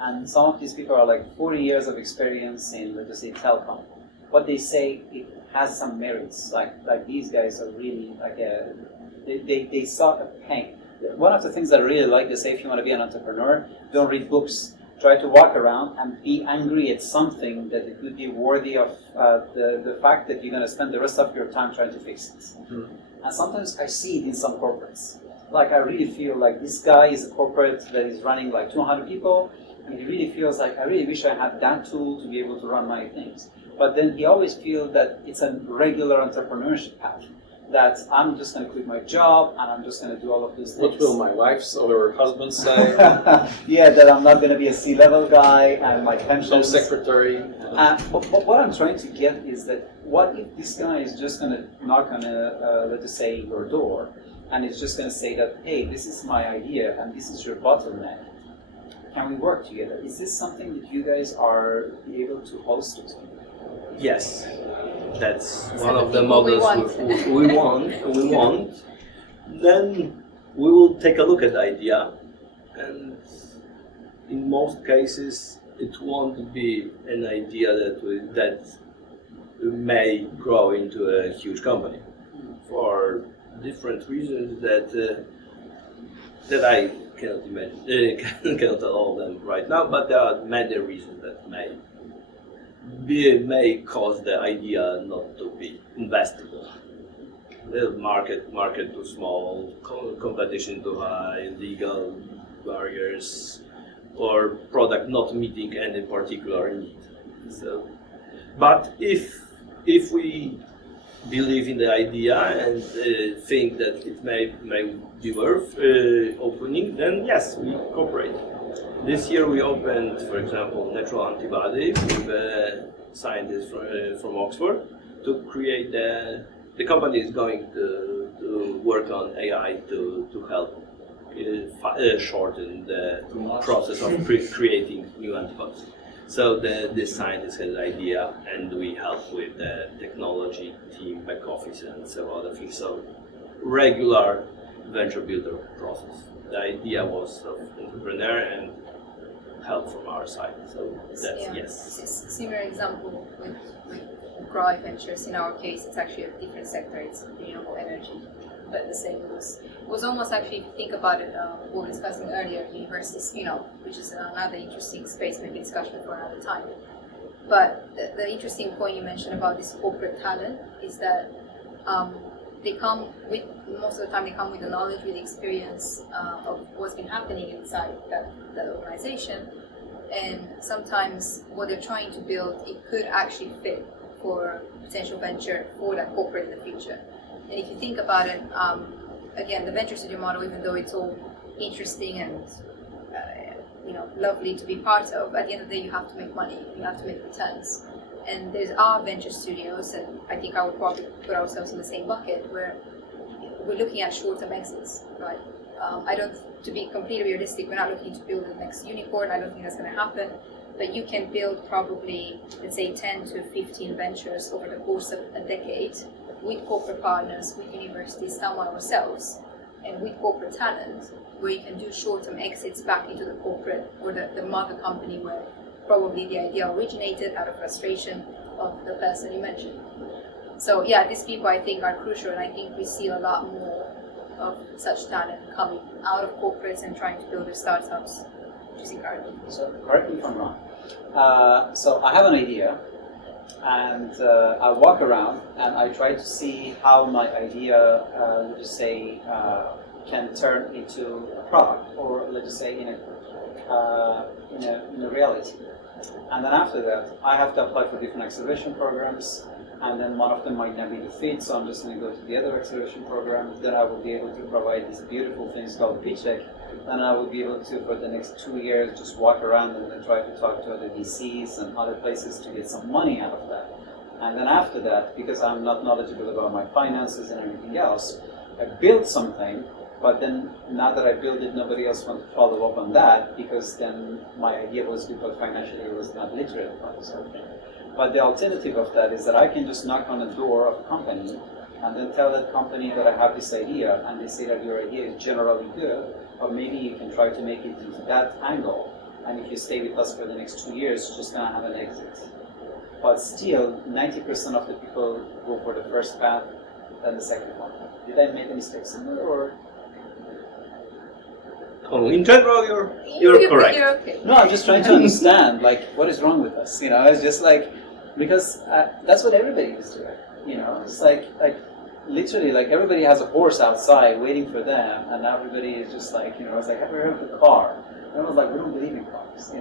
And some of these people are like 40 years of experience in, let's just say, telecom. What they say, it has some merits. Like these guys are really they saw a pain. One of the things that I really like, they say, if you want to be an entrepreneur, don't read books. Try to walk around and be angry at something that it would be worthy of the fact that you're going to spend the rest of your time trying to fix it. Mm-hmm. And sometimes I see it in some corporates. Like I really feel like this guy is a corporate that is running like 200 people, and he really feels like, I really wish I had that tool to be able to run my things. But then he always feels that it's a regular entrepreneurship path. That I'm just going to quit my job and I'm just going to do all of these things. What will my wife's or her husband say? Yeah, that I'm not going to be a C-level guy and my pension. No secretary. But what I'm trying to get is that what if this guy is just going to knock on let's just say, your door, and is just going to say that, hey, this is my idea and this is your bottleneck. Can we work together? Is this something that you guys are able to host? Yes, that's one of the models we want. Then we will take a look at the idea, and in most cases it won't be an idea that may grow into a huge company for different reasons that I cannot imagine, cannot tell all of them right now, but there are many reasons that may cause the idea not to be investable. The market too small, competition too high, legal barriers, or product not meeting any particular need. So, but if we believe in the idea and think that it may be worth opening, then yes, we cooperate. This year we opened, for example, natural antibody with a scientist from Oxford to create the company is going to work on AI to help shorten the process of creating new antibodies. So the scientist has an idea, and we help with the technology team, back office, and several other things. So regular venture builder process. The idea was of entrepreneur and help from our side. So that's yes. It's a similar example with Grow Ventures. In our case, it's actually a different sector. It's renewable energy, but the same was almost actually, if you think about it, what we were discussing earlier, university spin-off, which is another interesting space, maybe discussion for another time. But the interesting point you mentioned about this corporate talent is that they come with, most of the time they come with the knowledge, with the experience of what's been happening inside that organization. And sometimes what they're trying to build, it could actually fit for potential venture for that corporate in the future. And if you think about it, again, the venture studio model, even though it's all interesting and lovely to be part of, at the end of the day, you have to make money, you have to make returns. And there's our venture studios, and I think I would probably put ourselves in the same bucket, where we're looking at short-term exits, right? To be completely realistic, we're not looking to build the next unicorn. I don't think that's going to happen. But you can build probably, let's say, 10 to 15 ventures over the course of a decade with corporate partners, with universities, some ourselves, and with corporate talent, where you can do short-term exits back into the corporate or the mother company where probably the idea originated out of frustration of the person you mentioned. So yeah, these people I think are crucial, and I think we see a lot more of such talent coming out of corporates and trying to build their startups, which is encouraging. So correct me if I'm wrong. So I have an idea, and I walk around and I try to see how my idea, let's just say, can turn into a product, or let's just say in a reality. And then after that, I have to apply for different acceleration programs, and then one of them might not be the fit, so I'm just going to go to the other acceleration program. Then I will be able to provide these beautiful things called pitch deck. Then I will be able to, for the next 2 years, just walk around and then try to talk to other VCs and other places to get some money out of that. And then after that, because I'm not knowledgeable about my finances and everything else, I build something, but then now that I build it, nobody else wants to follow up on that, because then my idea was good, but financially it was not literate about something. But the alternative of that is that I can just knock on the door of a company and then tell that company that I have this idea, and they say that your idea is generally good, or maybe you can try to make it into that angle, and if you stay with us for the next 2 years, you're just going to have an exit. But still, 90% of the people go for the first path, then the second one. Did I make a mistake somewhere, or? Oh, in general, you're correct. You're okay. No, I'm just trying to understand, what is wrong with us? It's just because that's what everybody is doing. It's like literally, like, everybody has a horse outside waiting for them, and everybody is just like, it's like, have you heard of the car? And I was like, we don't believe in cars,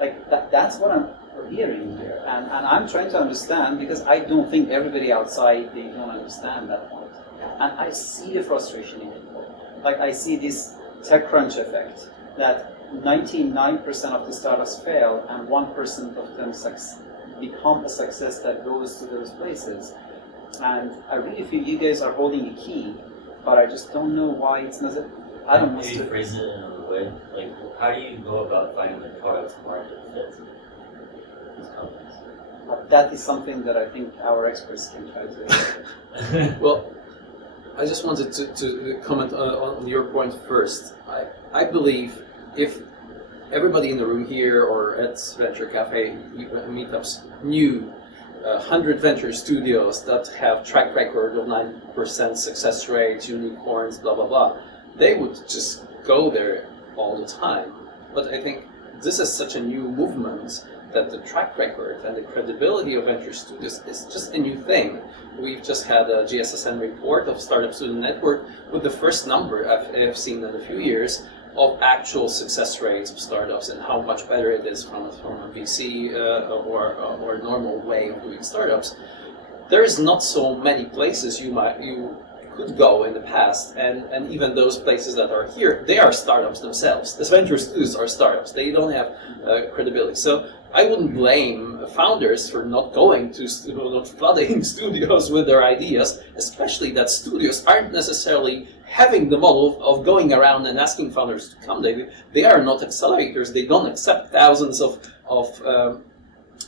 like that's what I'm hearing here, and I'm trying to understand, because I don't think everybody outside, they don't understand that point, and I see the frustration in people. Like, I see this TechCrunch effect, that 99% of the startups fail, and 1% of them become a success that goes to those places. And I really feel you guys are holding a key, but I just don't know why it's not. I don't know. Maybe phrase it in another way. Like, how do you go about finding the product market fit these companies? That is something that I think our experts can try to. Well, I just wanted to comment on your point first. I believe if everybody in the room here or at Venture Cafe meetups knew 100 venture studios that have track record of 9% success rates, unicorns, blah, blah, blah, they would just go there all the time. But I think this is such a new movement that the track record and the credibility of venture studios is just a new thing. We've just had a GSSN report of Startup Student Network with the first number I've seen in a few years of actual success rates of startups and how much better it is from a VC or normal way of doing startups. There is not so many places you could go in the past, and even those places that are here, they are startups themselves. The venture studios are startups. They don't have credibility. So I wouldn't blame founders for not going to, not flooding studios with their ideas, especially that studios aren't necessarily having the model of going around and asking founders to come. They are not accelerators. They don't accept thousands of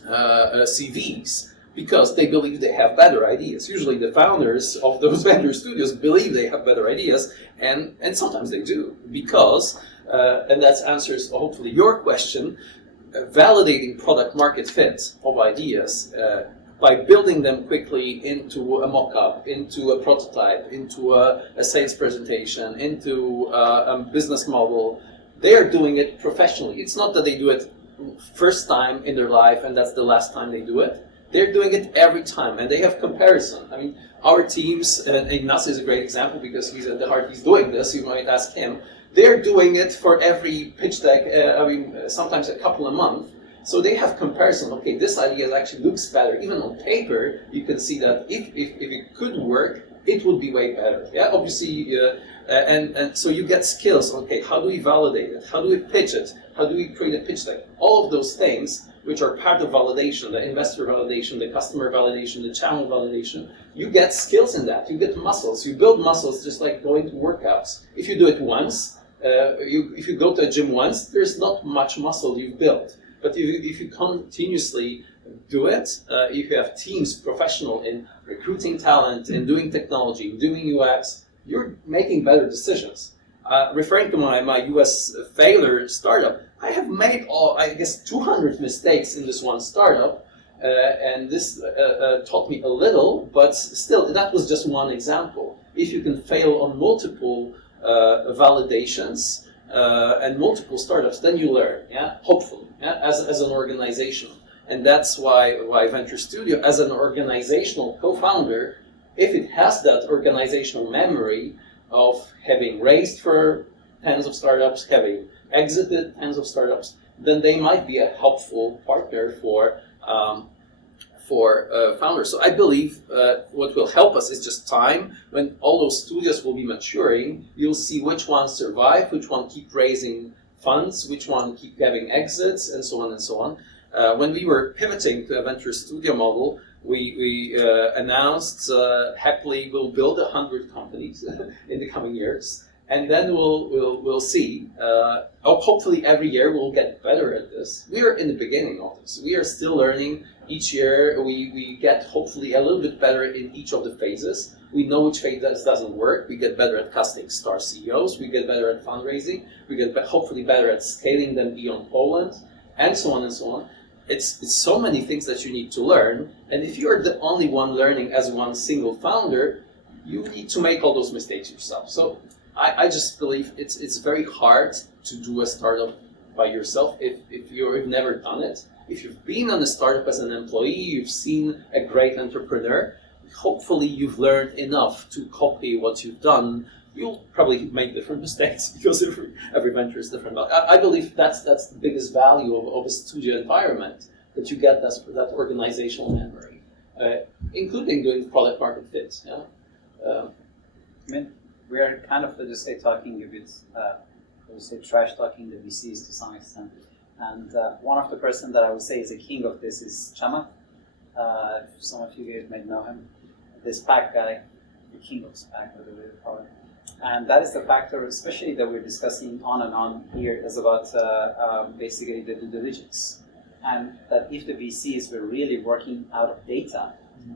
CVs because they believe they have better ideas. Usually the founders of those venture studios believe they have better ideas, and sometimes they do, because, and that answers hopefully your question, validating product market fit of ideas by building them quickly into a mock-up, into a prototype, into a sales presentation, into a business model. They are doing it professionally. It's not that they do it first time in their life and that's the last time they do it. They're doing it every time, and they have comparison. I mean, our teams, and Ignacy is a great example because he's at the heart, he's doing this, you might ask him. They're doing it for every pitch deck, sometimes a couple a month. So they have comparison. Okay, this idea actually looks better. Even on paper, you can see that if it could work, it would be way better. Yeah, obviously, and so you get skills. Okay, how do we validate it? How do we pitch it? How do we create a pitch deck? All of those things, which are part of validation, the investor validation, the customer validation, the channel validation, you get skills in that. You get muscles. You build muscles just like going to workouts. If you do it once, if you go to a gym once, there's not much muscle you've built. But if you continuously do it, if you have teams professional in recruiting talent, in doing technology, doing UX, you're making better decisions. Referring to my US failure startup, I have made, 200 mistakes in this one startup, and this taught me a little, but still, that was just one example. If you can fail on multiple validations and multiple startups, then you learn, yeah, hopefully, yeah, as an organization. And that's why Venture Studio, as an organizational co-founder, if it has that organizational memory of having raised for tens of startups, having exited tens of startups, then they might be a helpful partner for founders. So I believe what will help us is just time. When all those studios will be maturing, you'll see which ones survive, which one keep raising funds, which one keep having exits, and so on and so on. When we were pivoting to a venture studio model, we announced happily we'll build 100 companies in the coming years, and then we'll see. Hopefully every year we'll get better at this. We are in the beginning of this. We are still learning. Each year we get hopefully a little bit better in each of the phases. We know which phase doesn't work. We get better at casting star CEOs. We get better at fundraising. We get hopefully better at scaling them beyond Poland, and so on and so on. It's so many things that you need to learn, and if you're the only one learning as one single founder, you need to make all those mistakes yourself. So I just believe it's very hard to do a startup by yourself if you've never done it. If you've been on a startup as an employee, you've seen a great entrepreneur, hopefully you've learned enough to copy what you've done. You'll probably make different mistakes because every venture is different. But I believe that's the biggest value of a studio environment, that you get that organizational memory, including doing product market fit. Yeah? I mean, we are kind of, let's just say, talking a bit, let's say, trash talking the VCs to some extent. And one of the person that I would say is a king of this is Chama. Some of you guys may know him. The SPAC guy, the king of SPAC, whatever they call it. And that is the factor, especially that we're discussing on and on here, is about basically the due diligence. And that if the VCs were really working out of data,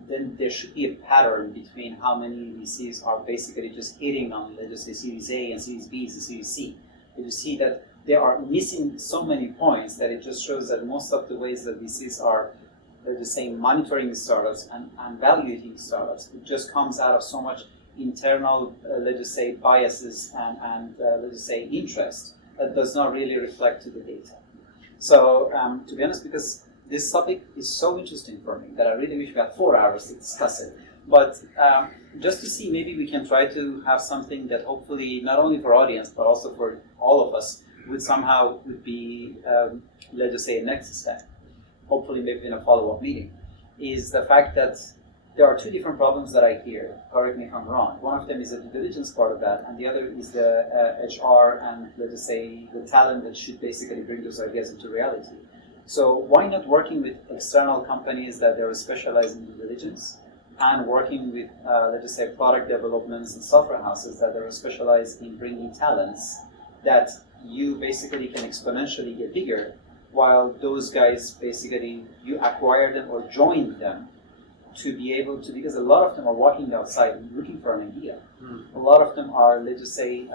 then there should be a pattern between how many VCs are basically just hitting on, let's just say, Series A and Series B and Series C. And you see that they are missing so many points that it just shows that most of the ways that VCs are, let's just say, monitoring startups and evaluating startups, it just comes out of so much internal, let's just say, biases and let's just say, interest that does not really reflect to the data. So, to be honest, because this topic is so interesting for me that I really wish we had 4 hours to discuss it. But just to see, maybe we can try to have something that hopefully, not only for audience, but also for all of us, would be, let's just say, a next step, hopefully maybe in a follow-up meeting, is the fact that there are two different problems that I hear. Correct me if I'm wrong. One of them is the due diligence part of that, and the other is the HR and, let's just say, the talent that should basically bring those ideas into reality. So why not working with external companies that are specialized in due diligence, and working with, let's just say, product developments and software houses that are specialized in bringing talents that you basically can exponentially get bigger, while those guys basically, you acquire them or join them to be able to, because a lot of them are walking outside looking for an idea. A lot of them are, let's just say,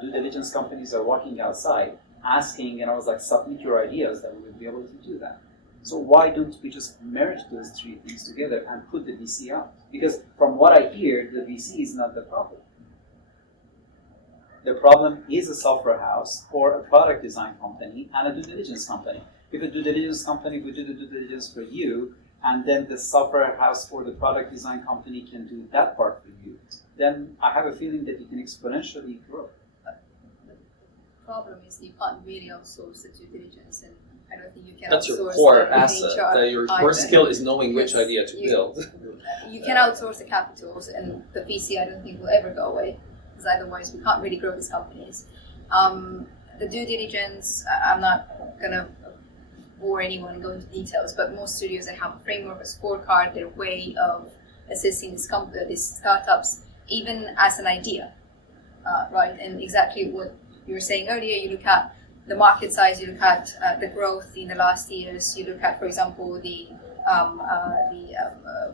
due diligence companies are walking outside asking, and I was like, submit your ideas, that we would be able to do that. So why don't we just merge those three things together and put the VC out? Because from what I hear, the VC is not the problem. The problem is a software house or a product design company and a due diligence company. If a due diligence company would do the due diligence for you, and then the software house or the product design company can do that part for you, then I have a feeling that you can exponentially grow. The problem is you can't really outsource the due diligence, and I don't think you can That's outsource your core the asset. HR Your core skill is knowing which Yes. idea to You- build. You can outsource the capitals, and the VC I don't think will ever go away, because otherwise we can't really grow these companies. The due diligence, I'm not going to bore anyone and go into details, but most studios, they have a framework, a scorecard, their way of assessing these startups, even as an idea, right? And exactly what you were saying earlier, you look at the market size, you look at the growth in the last years, you look at, for example, the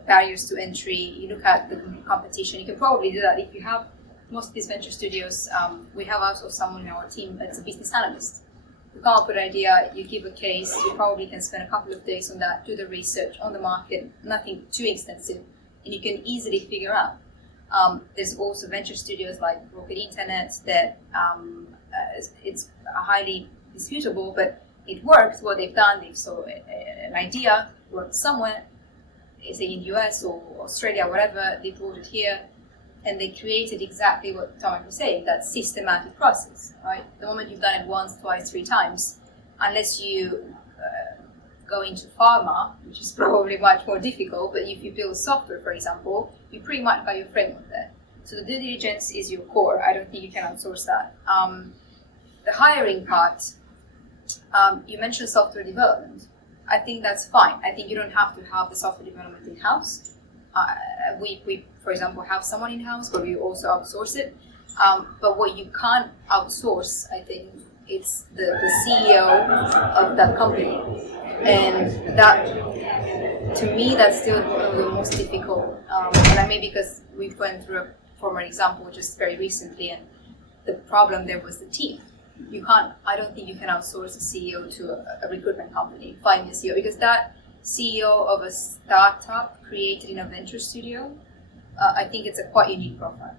barriers to entry, you look at the competition. You can probably do that if you have most of these venture studios. We have also someone in our team that's a business analyst. You come up with an idea, you give a case, you probably can spend a couple of days on that, do the research on the market, nothing too extensive, and you can easily figure out. There's also venture studios like Rocket Internet that it's highly disputable, but it works. What they've done, they've saw an idea, worked somewhere, say in the US or Australia, whatever, they brought it here, and they created exactly what Tomek was saying, that systematic process, right? The moment you've done it once, twice, 3 times, unless you go into pharma, which is probably much more difficult, but if you build software, for example, you pretty much got your framework there. So the due diligence is your core. I don't think you can outsource that. The hiring part, you mentioned software development. I think that's fine. I think you don't have to have the software development in-house. We, for example, have someone in-house, but we also outsource it. But what you can't outsource, I think, it's the CEO of that company. And that, to me, that's still one of the most difficult. And I mean, because we went through a former example just very recently, and the problem there was the team. You can't, I don't think you can outsource a CEO to a recruitment company, find the CEO, because that CEO of a startup created in a venture studio, I think it's a quite unique profile.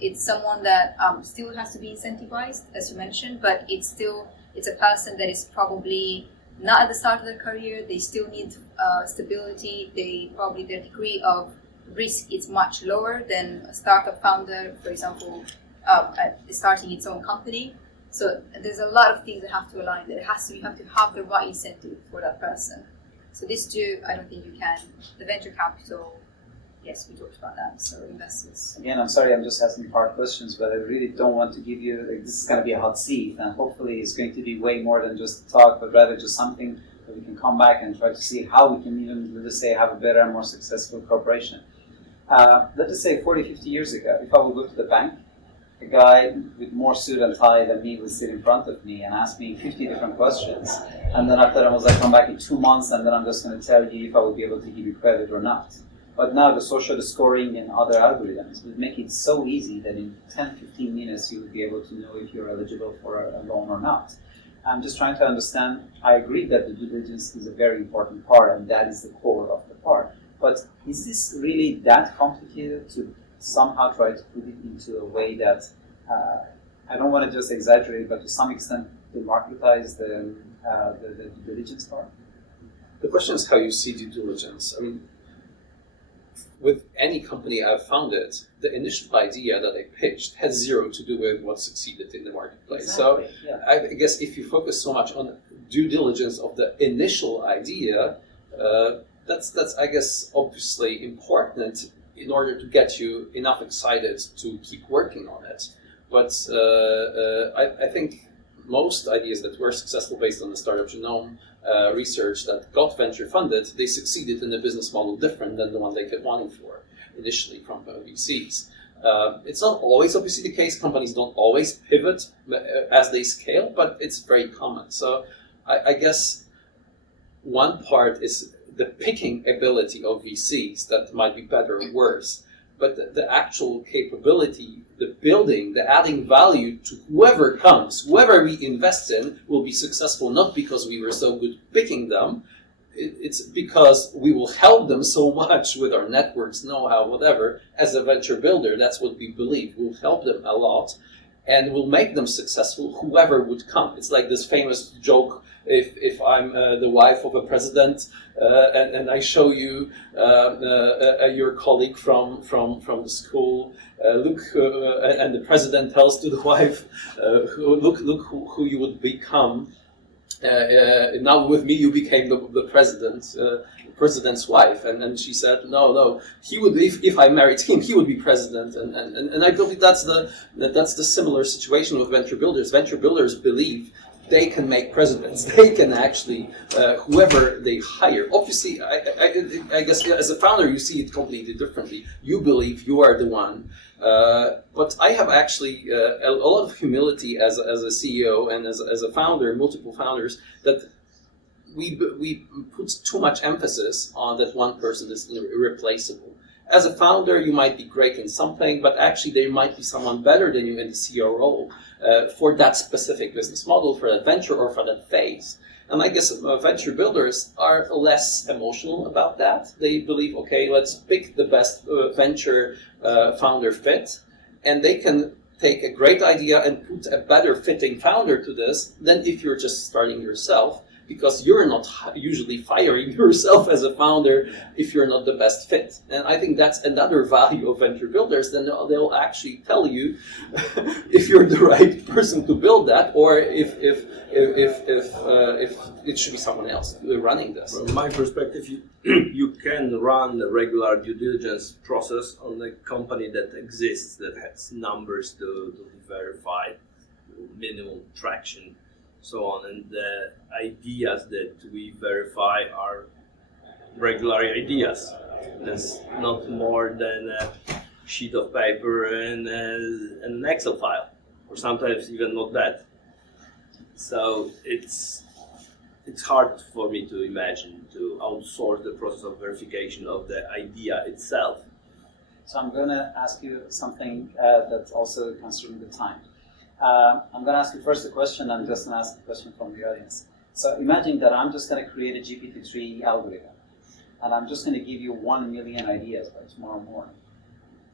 It's someone that still has to be incentivized, as you mentioned, but it's a person that is probably not at the start of their career. They still need stability. Their degree of risk is much lower than a startup founder, for example, starting its own company. So there's a lot of things that have to align. That you have to have the right incentive for that person. So these two, I don't think you can. The venture capital, yes, we talked about that. So investors. Again, I'm sorry, I'm just asking hard questions, but I really don't want to give you, this is going to be a hot seat, and hopefully it's going to be way more than just a talk, but rather just something that we can come back and try to see how we can even, let's say, have a better and more successful cooperation. Let's just say 40, 50 years ago, if I would go to the bank, a guy with more suit and tie than me would sit in front of me and ask me 50 different questions. And then after I was like, come back in 2 months, and then I'm just going to tell you if I would be able to give you credit or not. But now the social scoring and other algorithms would make it so easy that in 10, 15 minutes you would be able to know if you're eligible for a loan or not. I'm just trying to understand, I agree that the due diligence is a very important part, and that is the core of the part. But is this really that complicated to somehow try to put it into a way that, I don't want to just exaggerate, but to some extent democratize the due diligence part? The question is how you see due diligence. I mean, with any company I've founded, the initial idea that I pitched has zero to do with what succeeded in the marketplace. Exactly, So yeah. I guess if you focus so much on due diligence of the initial idea, that's I guess obviously important in order to get you enough excited to keep working on it. But I think most ideas that were successful based on the startup genome research that got venture funded, they succeeded in a business model different than the one they kept wanting for initially from VCs. It's not always obviously the case. Companies don't always pivot as they scale, but it's very common. So I guess one part is the picking ability of VCs that might be better or worse, but the actual capability, the building, the adding value to whoever comes, whoever we invest in will be successful, not because we were so good picking them, it's because we will help them so much with our networks, know-how, whatever. As a venture builder, that's what we believe. We'll help them a lot and we'll make them successful, whoever would come. It's like this famous joke, if I'm the wife of a president and I show you your colleague from the school, look, and the president tells to the wife, look who you would become. Now with me you became the president's wife, and she said no, he would, if I married him, he would be president, and I believe that's the similar situation with venture builders. Venture builders believe they can make presidents. They can actually, whoever they hire. Obviously, I guess as a founder, you see it completely differently. You believe you are the one. But I have actually a lot of humility as a CEO and as a founder, multiple founders, that we put too much emphasis on that one person is irreplaceable. As a founder, you might be great in something, but actually there might be someone better than you in the CEO role for that specific business model, for that venture, or for that phase. And I guess venture builders are less emotional about that. They believe, okay, let's pick the best venture founder fit, and they can take a great idea and put a better fitting founder to this than if you're just starting yourself, because you're not usually firing yourself as a founder if you're not the best fit. And I think that's another value of venture builders. Then they'll actually tell you if you're the right person to build that, or if it should be someone else running this. From my perspective, you can run the regular due diligence process on a company that exists, that has numbers to verify, minimum traction, so on, and the ideas that we verify are regular ideas. There's not more than a sheet of paper and an Excel file, or sometimes even not that. So it's hard for me to imagine to outsource the process of verification of the idea itself. So I'm going to ask you something that's also concerning the time. I'm going to ask you first a question, I'm just going to ask a question from the audience. So imagine that I'm just going to create a GPT-3 algorithm, and I'm just going to give you 1 million ideas by tomorrow morning.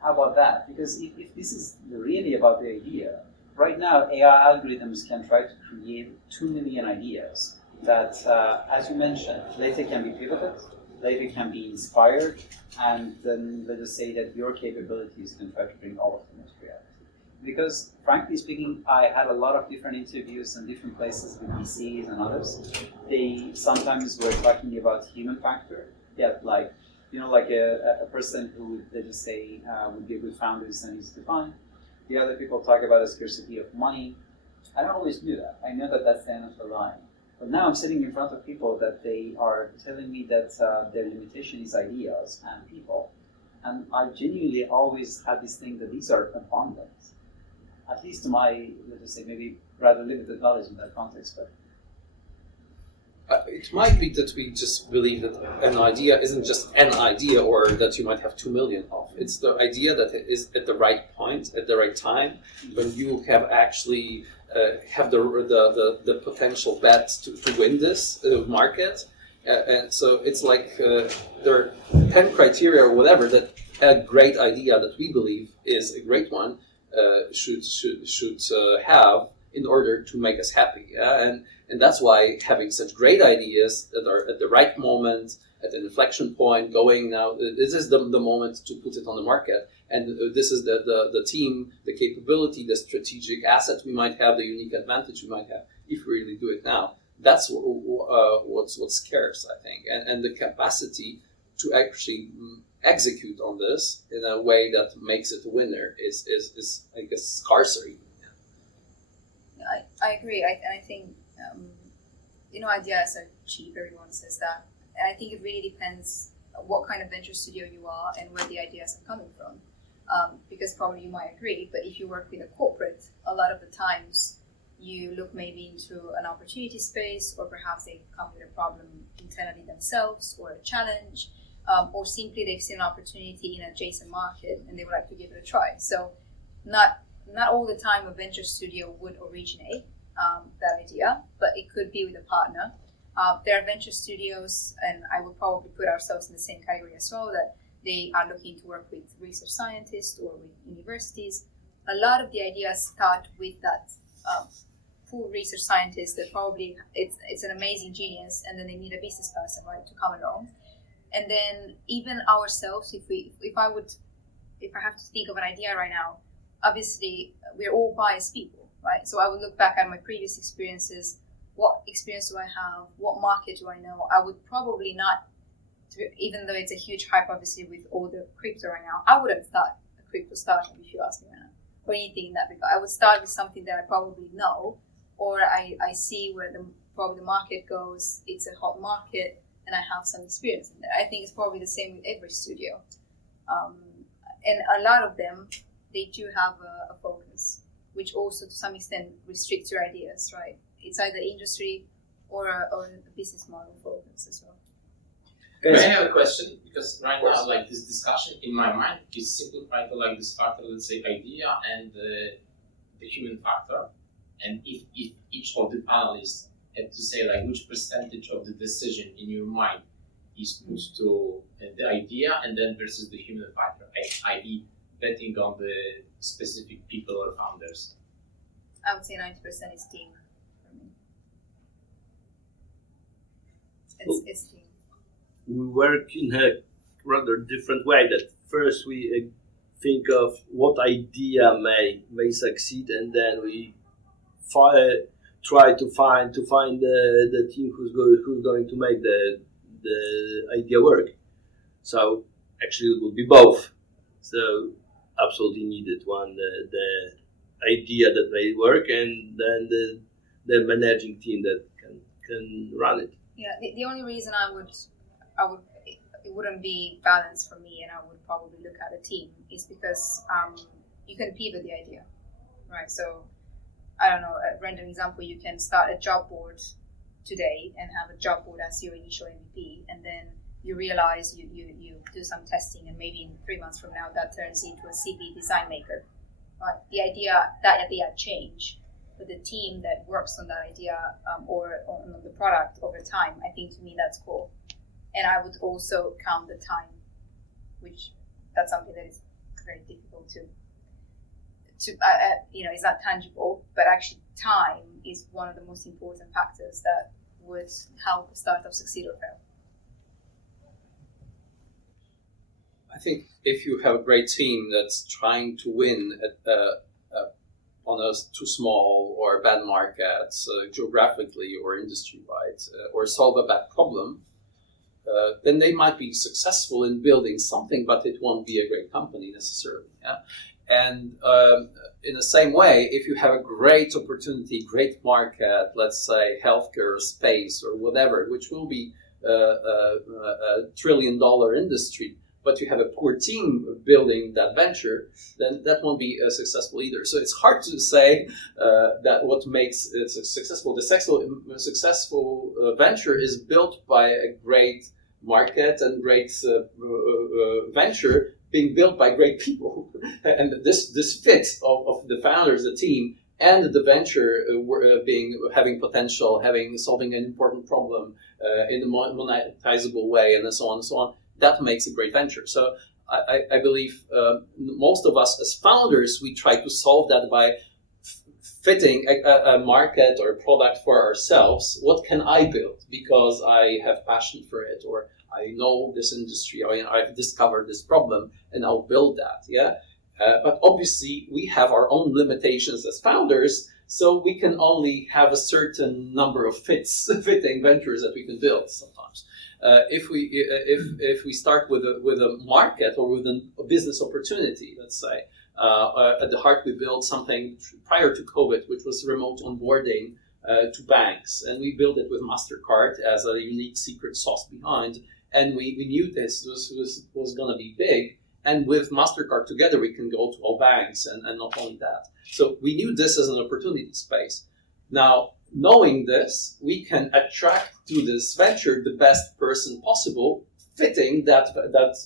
How about that? Because if this is really about the idea, right now AI algorithms can try to create 2 million ideas that, as you mentioned, later can be pivoted, later can be inspired, and then let us say that your capabilities can try to bring all of them into reality. Because frankly speaking, I had a lot of different interviews in different places with VCs and others. They sometimes were talking about human factor, yet like a person who, let us say, would be a good founder and easy to find. The other people talk about a scarcity of money. I don't always do that. I know that that's the end of the line. But now I'm sitting in front of people that they are telling me that their limitation is ideas and people. And I genuinely always had this thing that these are abundant. At least to my, let us say, maybe rather limited knowledge in that context. But it might be that we just believe that an idea isn't just an idea, or that you might have 2 million of. It's the idea that it is at the right point, at the right time, when you have actually have the potential bet to win this market. And so it's like there are 10 criteria or whatever that a great idea that we believe is a great one should have in order to make us happy. And that's why having such great ideas that are at the right moment, at an inflection point, going now, this is the moment to put it on the market. And this is the team, the capability, the strategic asset we might have, the unique advantage we might have if we really do it now. That's what's scarce, I think. And the capacity to actually execute on this in a way that makes it a winner is I guess, scarcer. I agree. I think, ideas are cheap. Everyone says that. And I think it really depends what kind of venture studio you are and where the ideas are coming from. Because probably you might agree, but if you work with a corporate, a lot of the times you look maybe into an opportunity space, or perhaps they come with a problem internally themselves, or a challenge, or simply they've seen an opportunity in an adjacent market and they would like to give it a try. So not all the time a venture studio would originate that idea, but it could be with a partner. There are venture studios, and I would probably put ourselves in the same category as well, that they are looking to work with research scientists or with universities. A lot of the ideas start with that poor research scientist that probably it's an amazing genius, and then they need a business person, right, to come along. And then even ourselves, if I have to think of an idea right now, obviously we're all biased people, right? So I would look back at my previous experiences. What experience do I have? What market do I know? I would probably not, even though it's a huge hype, obviously, with all the crypto right now, I wouldn't start a crypto startup if you ask me right now, or anything in that regard. I would start with something that I probably know, or I see where probably the market goes. It's a hot market, and I have some experience in there. I think it's probably the same with every studio. And a lot of them, they do have a focus, which also to some extent restricts your ideas, right? It's either industry or a business model focus as well. I have a question, because right now, like, this discussion in my mind is simplified to like this factor, let's say, idea and the human factor. And if each of the panelists had to say like which percentage of the decision in your mind is put to the idea and then versus the human factor, i.e. betting on the specific people or founders. I would say 90% is team for me. It's team. We work in a rather different way. That first we think of what idea may succeed, and then we try to find the team who's going to make the idea work. So actually it would be both. So absolutely needed one, the idea that may work, and then the managing team that can run it. Yeah, the only reason I would it wouldn't be balanced for me, and I would probably look at a team, is because you can pivot the idea, right? So I don't know, a random example, you can start a job board today and have a job board as your initial MVP, and then you realize you do some testing, and maybe in 3 months from now that turns into a CV design maker. Right? That idea change, but the team that works on that idea or on the product over time, I think to me that's cool. And I would also count the time, which that's something that is very difficult to it's not tangible, but actually time is one of the most important factors that would help a startup succeed or fail. I think if you have a great team that's trying to win on a too small or bad market, geographically or industry-wide, or solve a bad problem, then they might be successful in building something, but it won't be a great company necessarily. Yeah? And in the same way, if you have a great opportunity, great market, let's say healthcare, space, or whatever, which will be a trillion-dollar industry, but you have a poor team building that venture, then that won't be successful either. So it's hard to say that what makes it successful. The successful venture is built by a great market and great venture being built by great people. And this fit of the founders, the team, and the venture having potential, solving an important problem in a monetizable way, and so on and so on, that makes a great venture. So I believe most of us as founders, we try to solve that by fitting a market or a product for ourselves. What can I build because I have passion for it, or I know this industry, or I've discovered this problem, and I'll build that. Yeah. But obviously, we have our own limitations as founders, so we can only have a certain number of fitting ventures that we can build sometimes. If we start with a market or with a business opportunity, let's say, at the heart we built something prior to COVID, which was remote onboarding to banks, and we built it with MasterCard as a unique secret sauce behind, and we knew this was going to be big. And with MasterCard together, we can go to all banks, and not only that. So we knew this as an opportunity space. Now, knowing this, we can attract to this venture the best person possible, fitting that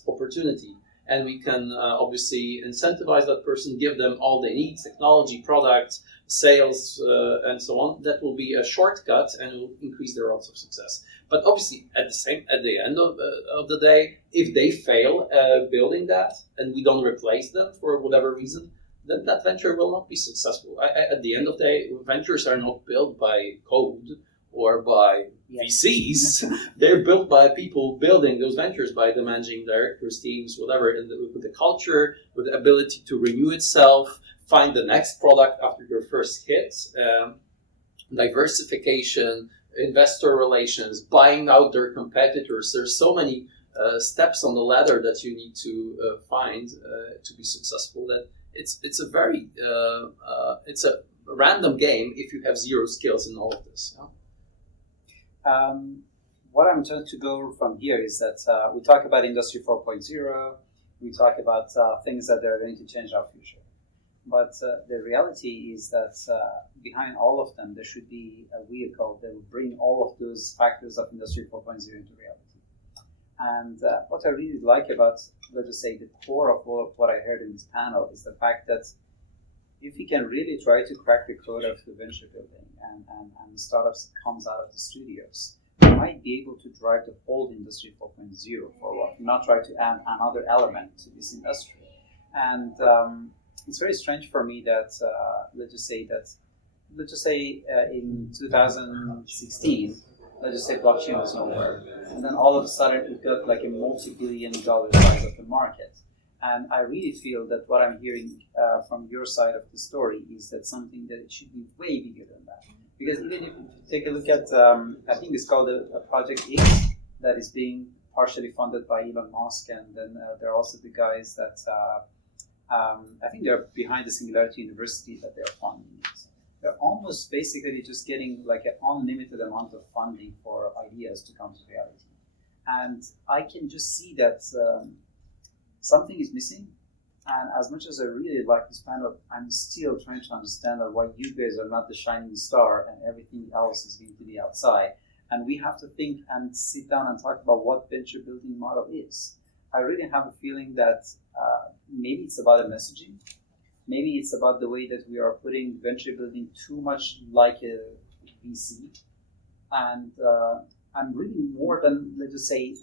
opportunity. And we can obviously incentivize that person, give them all they need, technology, product, sales, and so on. That will be a shortcut and will increase their odds of success. But obviously, at the end of the day, if they fail building that and we don't replace them for whatever reason, then that venture will not be successful. At the end of the day, ventures are not built by code or by VCs. They're built by people building those ventures, by the managing directors, teams, whatever, with the culture, with the ability to renew itself, find the next product after your first hit, diversification, investor relations, buying out their competitors. There's so many steps on the ladder that you need to find to be successful, that it's a very it's a random game if you have zero skills in all of this. Yeah? What I'm trying to go from here is that we talk about Industry 4.0, we talk about things that are going to change our future. But the reality is that behind all of them, there should be a vehicle that will bring all of those factors of Industry 4.0 into reality. And what I really like about, let's just say, the core of what I heard in this panel is the fact that if we can really try to crack the code of the venture building and startups that comes out of the studios, we might be able to drive the whole Industry 4.0 forward, not try to add another element to this industry. And it's very strange for me that let's just say in 2016, let's just say blockchain was nowhere, and then all of a sudden it got like a multi-billion-dollar size of the market. And I really feel that what I'm hearing from your side of the story is that something that it should be way bigger than that. Because even if you take a look at, I think it's called a Project X, that is being partially funded by Elon Musk, and then there are also the guys that I think they're behind the Singularity University that they're funding. They're almost basically just getting like an unlimited amount of funding for ideas to come to reality. And I can just see that something is missing. And as much as I really like this panel, I'm still trying to understand why you guys are not the shining star and everything else is going to be outside. And we have to think and sit down and talk about what venture building model is. I really have a feeling that maybe it's about the messaging. Maybe it's about the way that we are putting venture building too much like a VC. And I'm really more than, let's just say,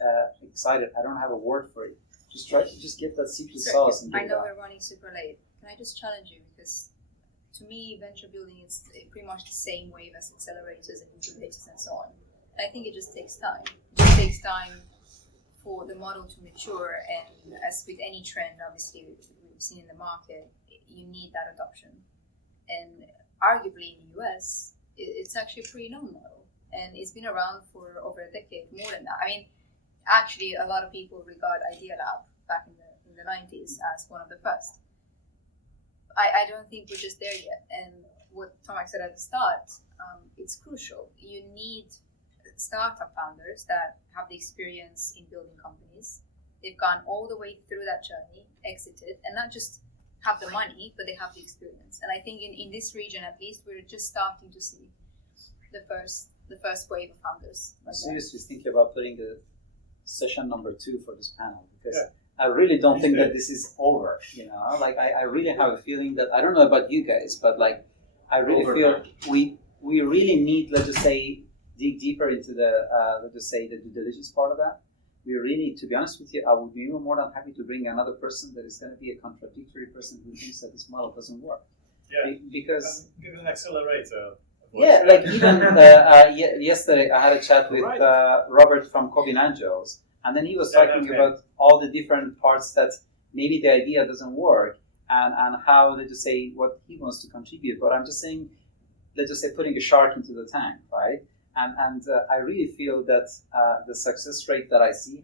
excited. I don't have a word for it. Just try to just get that secret sauce. And I know we're running super late. Can I just challenge you? Because to me, venture building is pretty much the same wave as accelerators and incubators and so on. I think it just takes time. It just takes time for the model to mature, and as with any trend, obviously we've seen in the market, you need that adoption. And arguably in the US, it's actually a pretty known model, and it's been around for over a decade, more than that. I mean, actually, a lot of people regard Idea Lab back in the 90s as one of the first. I don't think we're just there yet. And what Tomek said at the start, it's crucial. You need startup founders that have the experience in building companies. They've gone all the way through that journey, exited, and not just have the money, but they have the experience. And I think in this region, at least, we're just starting to see the first wave of founders. I'm seriously thinking about putting the session number 2 for this panel, because I really don't think that this is over. Like I really have a feeling that, I don't know about you guys, but like I really feel we really need, let's just say, dig deeper into the let's just say the due diligence part of that. We really, to be honest with you, I would be even more than happy to bring another person that is going to be a contradictory person who thinks that this model doesn't work. Yeah, because give an accelerator. Yeah, like even yesterday I had a chat with Robert from Cobinanjos, and then he was talking about all the different parts that maybe the idea doesn't work, and how, let's just say, what he wants to contribute. But I'm just saying, let's just say, putting a shark into the tank, right? And I really feel that the success rate that I see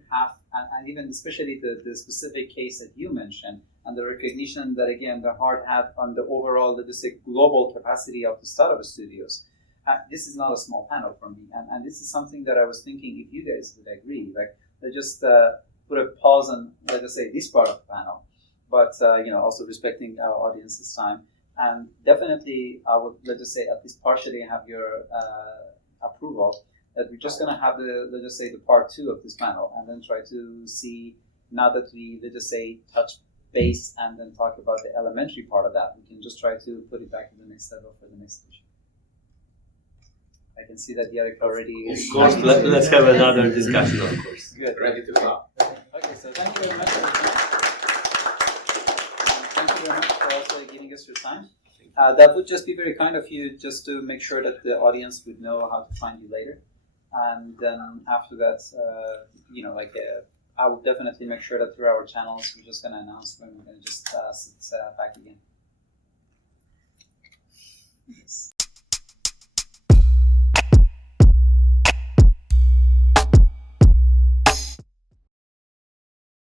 and even especially the specific case that you mentioned, and the recognition that, again, the hard hat on the overall, let's just say, global capacity of the startup studios. This is not a small panel for me, and this is something that I was thinking, if you guys would agree, like, let's just put a pause on, let's just say, this part of the panel, but also respecting our audience's time, and definitely I would, let's just say, at least partially have your approval that we're just going to have let's just say, the part 2 of this panel, and then try to see, now that we, let's just say, touch base and then talk about the elementary part of that, we can just try to put it back to the next level for the next issue. I can see that Yarek already is. Of course, let's have another discussion, of course. Good. Ready to go. Okay, so thank you very much. Thank you very much for also giving us your time. That would just be very kind of you, just to make sure that the audience would know how to find you later. And then after that, I will definitely make sure that through our channels, we're just going to announce when we're going to just sit back again. Yes.